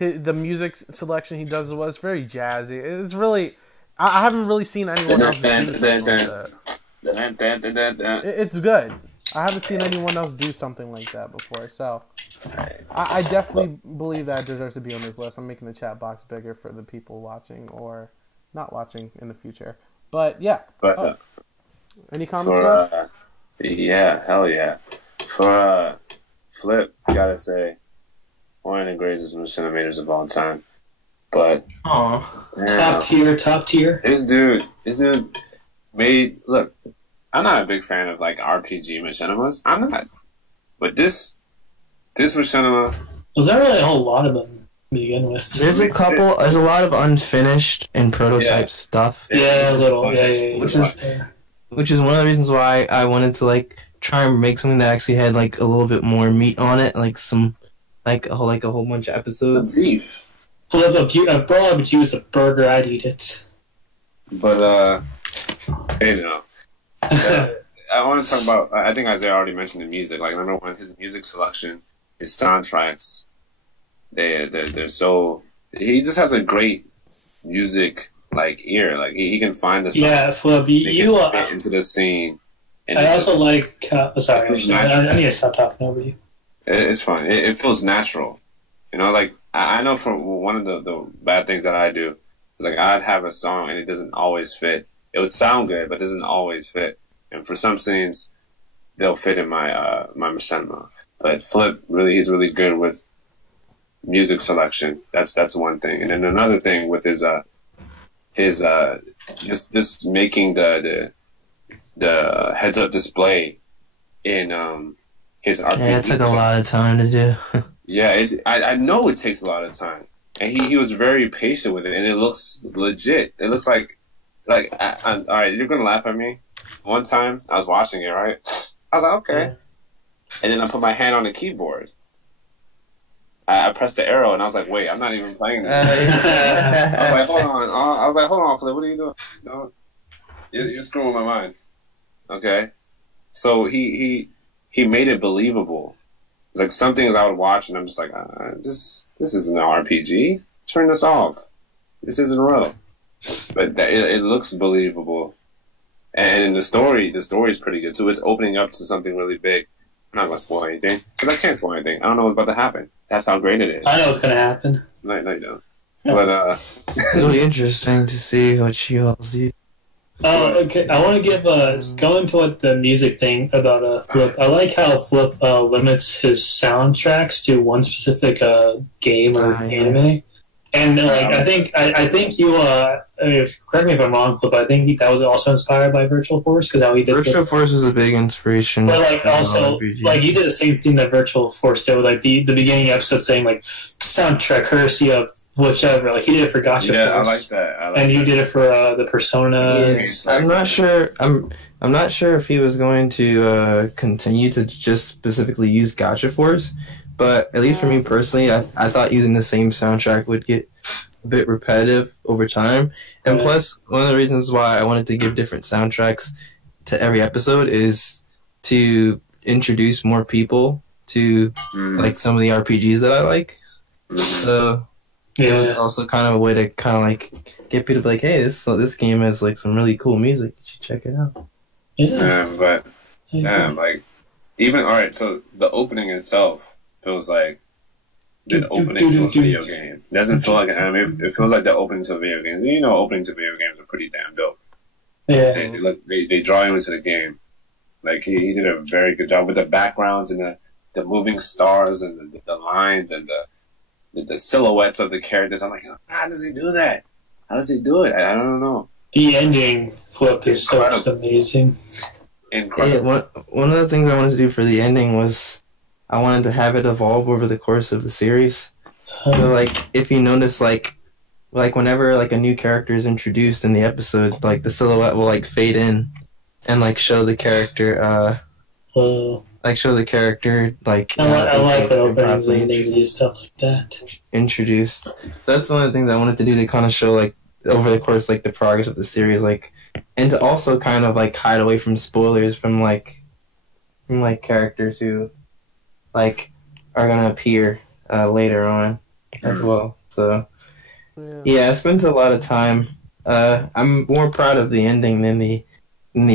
the music selection he does was very jazzy. It's really I haven't really seen anyone else do something like that. It's good. I haven't seen anyone else do something like that before, so I definitely believe that deserves to be on this list. I'm making the chat box bigger for the people watching or not watching in the future. But yeah. Any comments, guys? Yeah, hell yeah. For Flip, gotta say, one of the greatest machinimators of all time. But top tier. This dude made look. I'm not a big fan of like RPG machinimas. I'm not, but this machinima. Was there really a whole lot of them to begin with? There's a couple. There's a lot of unfinished and prototype stuff. Yeah, a little. Which is one of the reasons why I wanted to like try and make something that actually had like a little bit more meat on it, like a whole bunch of episodes. Flip, if Brawl RPG was a burger, I'd eat it. But I want to talk about. I think Isaiah already mentioned the music. Like number one, his music selection, his soundtracks. They're so. He just has a great music like ear. Like he can find the song. Yeah, Flip, you fit into the scene. And I also like. Sorry, I need to stop talking over you. It's fine. It feels natural. Like I know from one of the bad things that I do is like I'd have a song and it doesn't always fit. It would sound good, but it doesn't always fit. And for some scenes, they'll fit in my my machinima. But Flip he's really good with music selection. That's one thing. And then another thing with his just making the heads up display in his RPG. Yeah, it took a lot of time to do. Yeah, I know it takes a lot of time, and he was very patient with it, and it looks legit. It looks like all right, you're gonna laugh at me. One time I was watching it, right? I was like, okay, yeah. And then I put my hand on the keyboard. I pressed the arrow, and I was like, wait, I'm not even playing this. I was like, hold on, Flip, what are you doing? No, you're screwing with my mind. Okay, so he made it believable. It's like some things I would watch, and I'm just like, this isn't an RPG. Turn this off. This isn't real. But it looks believable, And the story is pretty good too. It's opening up to something really big. I'm not gonna spoil anything because I can't spoil anything. I don't know what's about to happen. That's how great it is. I know what's gonna happen. No, you don't. But it'll be interesting to see what you all see. Oh, okay. I want to give going to what the music thing about Flip. I like how Flip limits his soundtracks to one specific game or anime. And like I think you correct me if I'm wrong, Flip. I think that was also inspired by Virtual Force because how he did. Virtual Force was a big inspiration. But like also like you did the same thing that Virtual Force did with like the beginning episode saying like soundtrack courtesy of whichever. Like he did it for Gotcha Force. I like that. And you did it for the Persona. Yes. I'm not sure. I'm not sure if he was going to continue to just specifically use Gotcha Force. But at least for me personally, I thought using the same soundtrack would get a bit repetitive over time. And plus, one of the reasons why I wanted to give different soundtracks to every episode is to introduce more people to like some of the RPGs that I like. So it was also kind of a way to kind of like get people to be like, hey, this game has like some really cool music. You should check it out. Like even alright. So the opening itself feels like the opening to a video game. It doesn't feel like an anime. It feels like the opening to a video game. You know, opening to video games are pretty damn dope. Yeah, they draw you into the game. Like he did a very good job with the backgrounds and the moving stars and the lines and the silhouettes of the characters. I'm like, how does he do that? How does he do it? I don't know. The ending Flip is so amazing. Incredible. Yeah, one of the things I wanted to do for the ending was I wanted to have it evolve over the course of the series. So, like, if you notice, like whenever like a new character is introduced in the episode, like the silhouette will like fade in and like show the character. Like I like the openings and endings and stuff like that. Introduced. So that's one of the things I wanted to do to kind of show like over the course like the progress of the series, like, and to also kind of like hide away from spoilers from characters who like are gonna appear later on as well. So yeah, I spent a lot of time. I'm more proud of the ending than the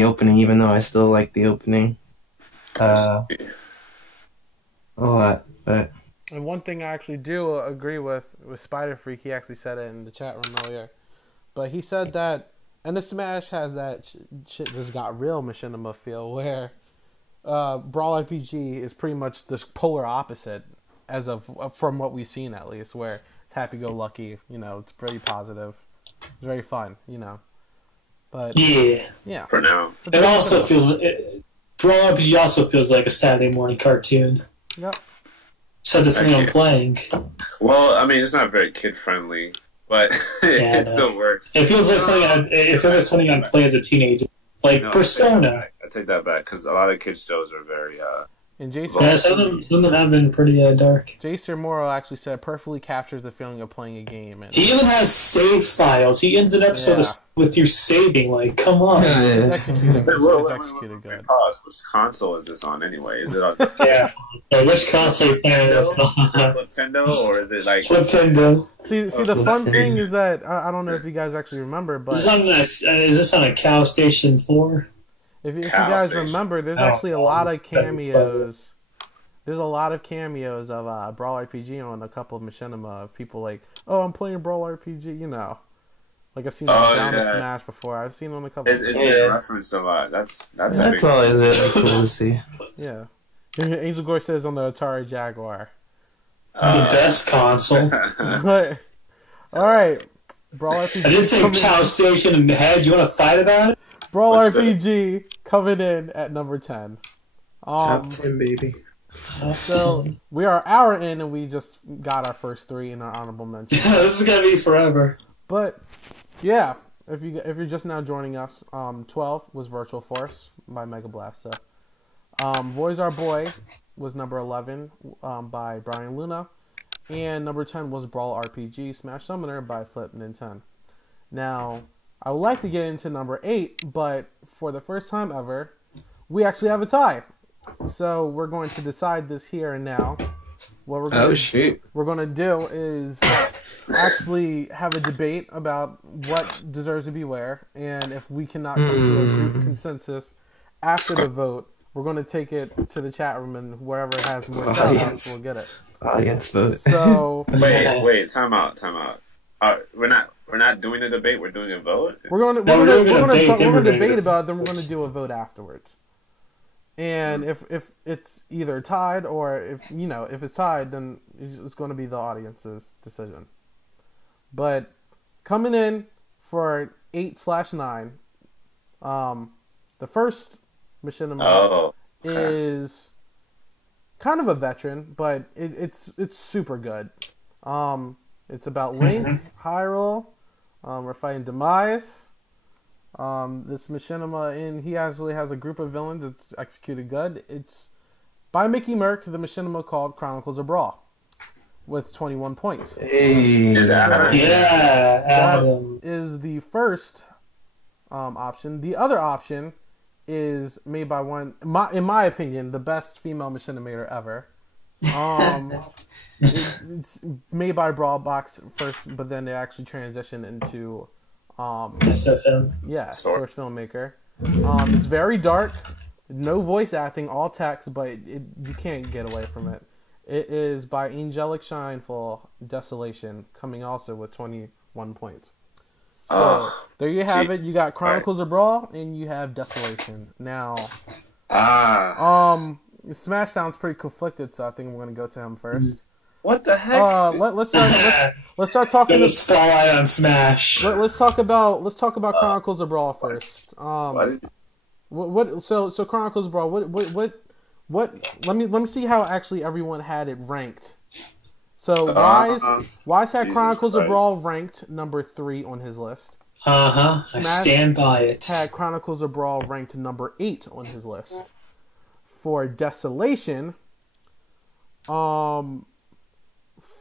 opening, even though I still like the opening a lot. But and one thing I actually do agree with Spider Freak, he actually said it in the chat room earlier, but he said that and the Smash has that shit just got real machinima feel where Brawl RPG is pretty much the polar opposite as of from what we've seen at least, where it's happy-go-lucky, you know, it's pretty positive, it's very fun, you know. But yeah. For now, it also feels Brawl RPG also feels like a Saturday morning cartoon. Yep. So that's something I'm playing. Well, I mean, it's not very kid-friendly, but it still works. It feels like something I'd play as a teenager. Like Persona. I take that back because a lot of kids shows are very. And Jason, some of them have been pretty dark. Jason Morrow actually said perfectly captures the feeling of playing a game. And he even has save files. He ends an episode with you saving. Like, come on. It's executed. It's executed good. Which console is this on anyway? Is it on? Which console are you playing on? Nintendo or is it like Nintendo? See, the fun thing is that I don't know if you guys actually remember, but is this on a Cow Station 4? If you guys remember, there's actually a lot of cameos. There's a lot of cameos of Brawl RPG on a couple of machinima of people like, oh, I'm playing Brawl RPG, you know. Like I've seen down to Smash before. I've seen on a couple. It's been referenced a lot. That's always really cool to see. Yeah, Angel Gore says on the Atari Jaguar, the best console. But, all right, Brawl RPG. I didn't say Cow Station in the head. You want to fight about it? Brawl RPG coming in at number 10. Top 10, baby. So we are an hour in and we just got our first 3 in our honorable mention. This is gonna be forever. But yeah, if you're just now joining us, 12 was Virtual Force by Mega Blaster. Voice Our Boy was number 11 by Brian Luna, and number 10 was Brawl RPG Smash Summoner by FlipNinten. Now, I would like to get into number 8, but for the first time ever, we actually have a tie. So we're going to decide this here and now what we're gonna do is actually have a debate about what deserves to be where, and if we cannot come to a group consensus after the vote, we're gonna take it to the chat room, and whoever has more shout-outs will get it. Audience vote. So wait, time out. We're not doing a debate. We're doing a vote. We're gonna debate about it. Then we're gonna do a vote afterwards. And if it's either tied or if it's tied, then it's going to be the audience's decision. But coming in for 8/9, the first Machinima is kind of a veteran, but it's super good. It's about Link, Hyrule. We're fighting Demise. This Machinima, and he actually has a group of villains that's executed good. It's by Mickey Merck, the Machinima called Chronicles of Brawl, with 21 points. Hey, Adam. That is the first option. The other option is made by in my opinion, the best female Machinimator ever. It's made by Brawl Box first, but then they actually transitioned into Source Filmmaker. It's very dark, no voice acting, all text, but you can't get away from it. It is by Angelic Shineful, Desolation, coming also with 21 points. So there you have it. You got Chronicles of Brawl and you have Desolation. Now, Smash sounds pretty conflicted, so I think we're gonna go to him first. What the heck? Let's start talking. The spotlight on Smash. Let's talk about Chronicles of Brawl first. So Chronicles of Brawl. What? Let me see how actually everyone had it ranked. So Wise had Chronicles of Brawl ranked number 3 on his list. I stand by it. Had Chronicles of Brawl ranked number 8 on his list. For Desolation,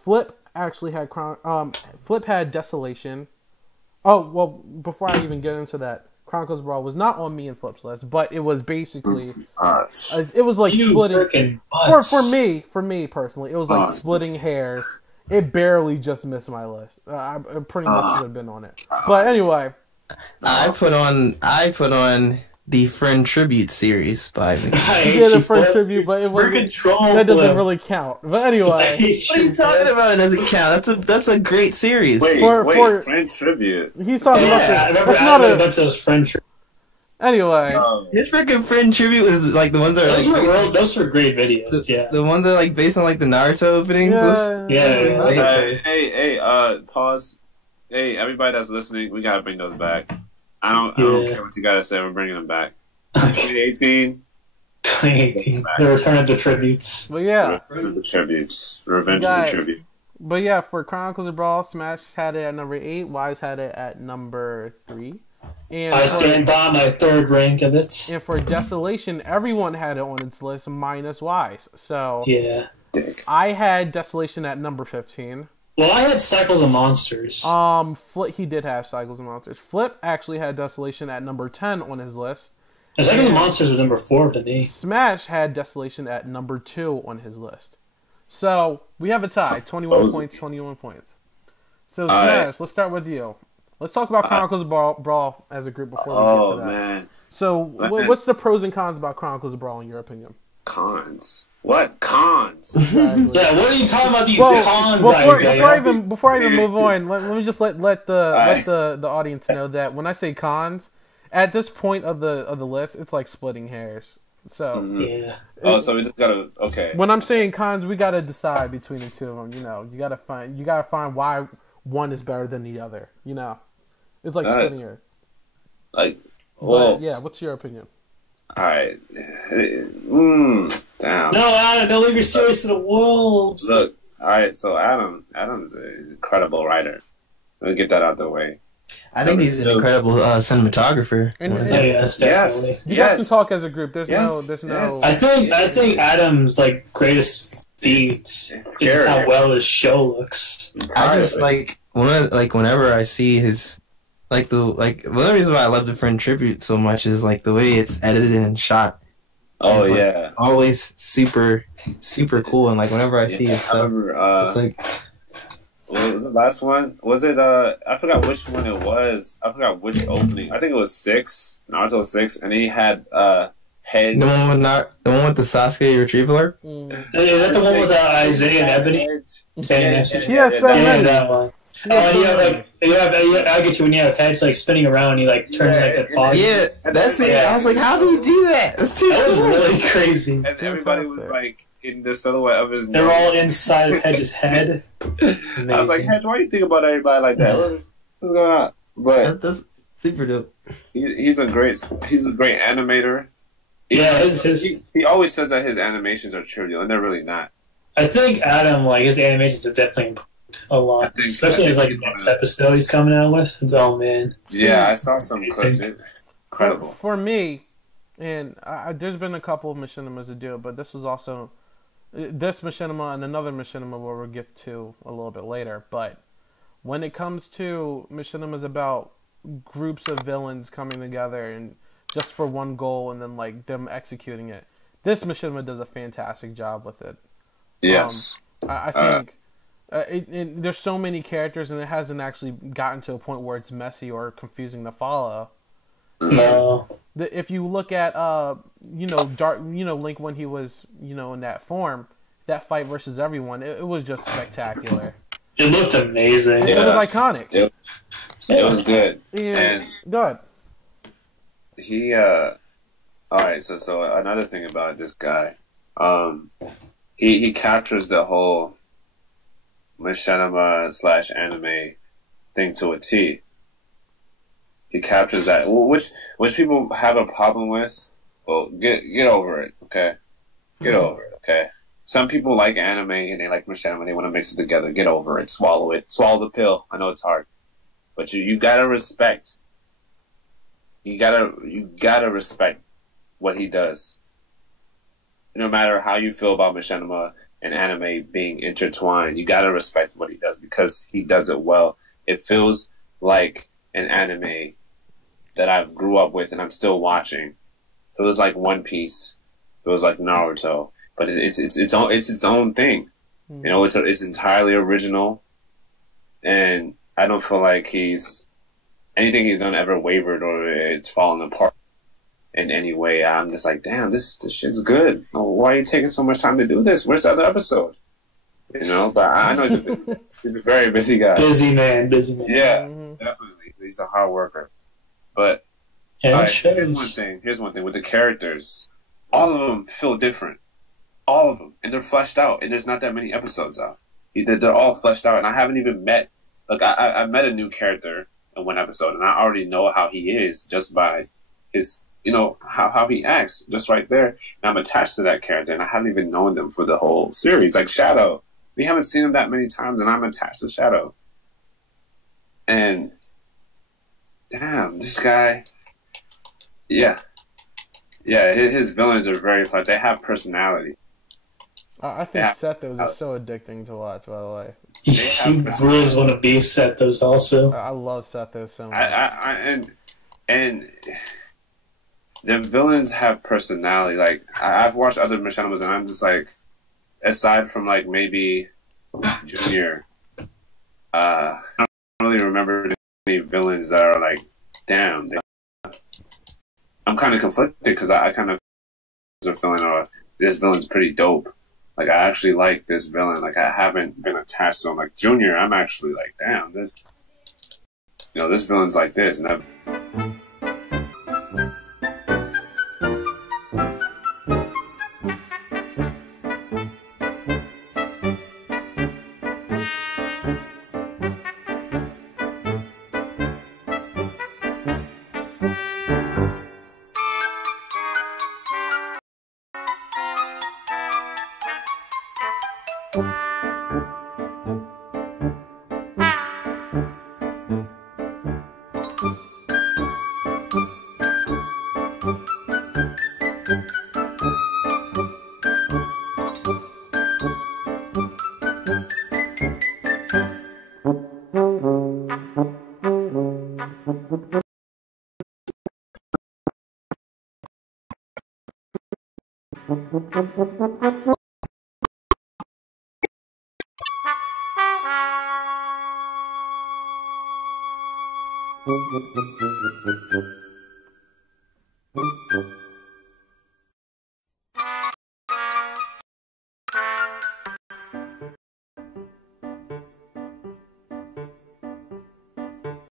Flip actually had Flip had Desolation. Oh well, before I even get into that, Chronicles of Brawl was not on me and Flip's list, but it was basically it was like splitting for me personally. It was like splitting hairs. It barely just missed my list. I pretty much should have been on it. But anyway, I put on the Friend Tribute series by me. You did a Friend Tribute, but it wasn't. That doesn't really count. But anyway, what are you talking about? It doesn't count. That's a great series. Wait, Friend Tribute. He's talking about that's not a bunch of those Friend Tribute. Anyway, his freaking Friend Tribute was like the ones that are those were great videos. The ones that are like based on like the Naruto openings. Hey, pause. Hey, everybody that's listening, we gotta bring those back. I don't care what you gotta say. We're bringing them back. 2018. The return of the tributes. But yeah, Revenge of the tribute. But yeah, for Chronicles of Brawl, Smash had it at number 8. Wise had it at number 3. And I stand by my third rank of it. And for Desolation, everyone had it on its list minus Wise. So yeah, I had Desolation at number 15. Well, I had Cycles of Monsters. Flip, he did have Cycles of Monsters. Flip actually had Desolation at number 10 on his list. Cycles of Monsters was number 4 to me. Smash had Desolation at number 2 on his list. So we have a tie, 21 points, 21 points. So Smash, let's start with you. Let's talk about Chronicles of Brawl as a group before we get to that. Man. So what's the pros and cons about Chronicles of Brawl in your opinion? Cons? What cons? Exactly. Yeah, what are you talking about? These cons? Before I even move on, let me just let the audience know that when I say cons, at this point of the list, it's like splitting hairs. So yeah. So we just gotta When I'm saying cons, we gotta decide between the two of them. You know, you gotta find why one is better than the other. You know, it's like splitting hairs. Yeah. What's your opinion? All right. Damn. No, Adam, don't leave your stories to the wolves. Look, all right. So Adam's an incredible writer. Let me get that out the way. I think he's an incredible cinematographer. Yes, you guys can talk as a group. There's no. I think Adam's like greatest feat is how well his show looks. I just whenever I see his. One of the reasons why I love the Friend Tribute so much is like the way it's edited and shot. Oh He's, like, yeah, always super cool, and like whenever I see his I stuff, remember. it's like, What was the last one? Was it? I forgot which one it was. I forgot which opening. I think it was 6, Naruto 6, and he had heads. the one with the Sasuke retrieval arc. Is that the one with Isaiah and Ebony? That one. Oh, you have like I get you when you have heads like spinning around, and you like turn like a pod. Yeah, that's it. I was like, how do you do that? That's too That was cool. really crazy. And everybody was like in the silhouette of his. They're all inside of Hedge's head. It's amazing. I was like, Hedge, why do you think about everybody like that? What's going on? But That's super dope. he's a great animator. He always says that his animations are trivial, and they're really not. I think Adam, like, his animations have definitely improved a lot, especially his like next episode he's coming out with. Oh man! Yeah, I saw some clips. Incredible. For me, and there's been a couple of machinimas to do it, but this was also this machinima and another machinima where we'll get to a little bit later. But when it comes to machinimas about groups of villains coming together and just for one goal and then like them executing it, this machinima does a fantastic job with it. Yes, I think there's so many characters and it hasn't actually gotten to a point where it's messy or confusing to follow. No. If you look at Link when he was in that form, that fight versus everyone, it was just spectacular. It looked amazing. It was iconic. It was good. And good. He all right. So another thing about this guy, he captures the whole machinima / anime thing to a T. He captures that, which people have a problem with. Well, get over it, okay? Get over it, okay? Some people like anime and they like machinima. They want to mix it together. Get over it. Swallow the pill. I know it's hard, but you gotta respect. You gotta respect what he does. No matter how you feel about machinima and anime being intertwined, you gotta respect what he does because he does it well. It feels like an anime that I grew up with and I'm still watching. It feels like One Piece. It feels like Naruto, but it's its own thing. You know, it's entirely original, and I don't feel like anything he's done ever wavered or it's fallen apart in any way. I'm just like, damn, this shit's good. Why are you taking so much time to do this? Where's the other episode? You know, but I know he's a very busy guy. Busy man. Yeah, definitely. He's a hard worker. But here's one thing with the characters. All of them feel different. All of them, and they're fleshed out. And there's not that many episodes out. They're all fleshed out, and I haven't even met. Like I met a new character in one episode, and I already know how he is just by his, how he acts, just right there. And I'm attached to that character, and I haven't even known them for the whole series. Like Shadow, we haven't seen him that many times, and I'm attached to Shadow. And damn, this guy, yeah, his villains are very fun. They have personality. I think Sethos is so addicting to watch, by the way. You really want to be Sethos also. I love Sethos so much. And the villains have personality. Like, I've watched other machinimas, and I'm just like, aside from like maybe Junior, I don't really remember any villains that are like, damn. I'm kind of conflicted because I kind of feeling, this villain's pretty dope. Like, I actually like this villain. Like, I haven't been attached to him. Like, Junior, I'm actually like, damn, this villain's like this. And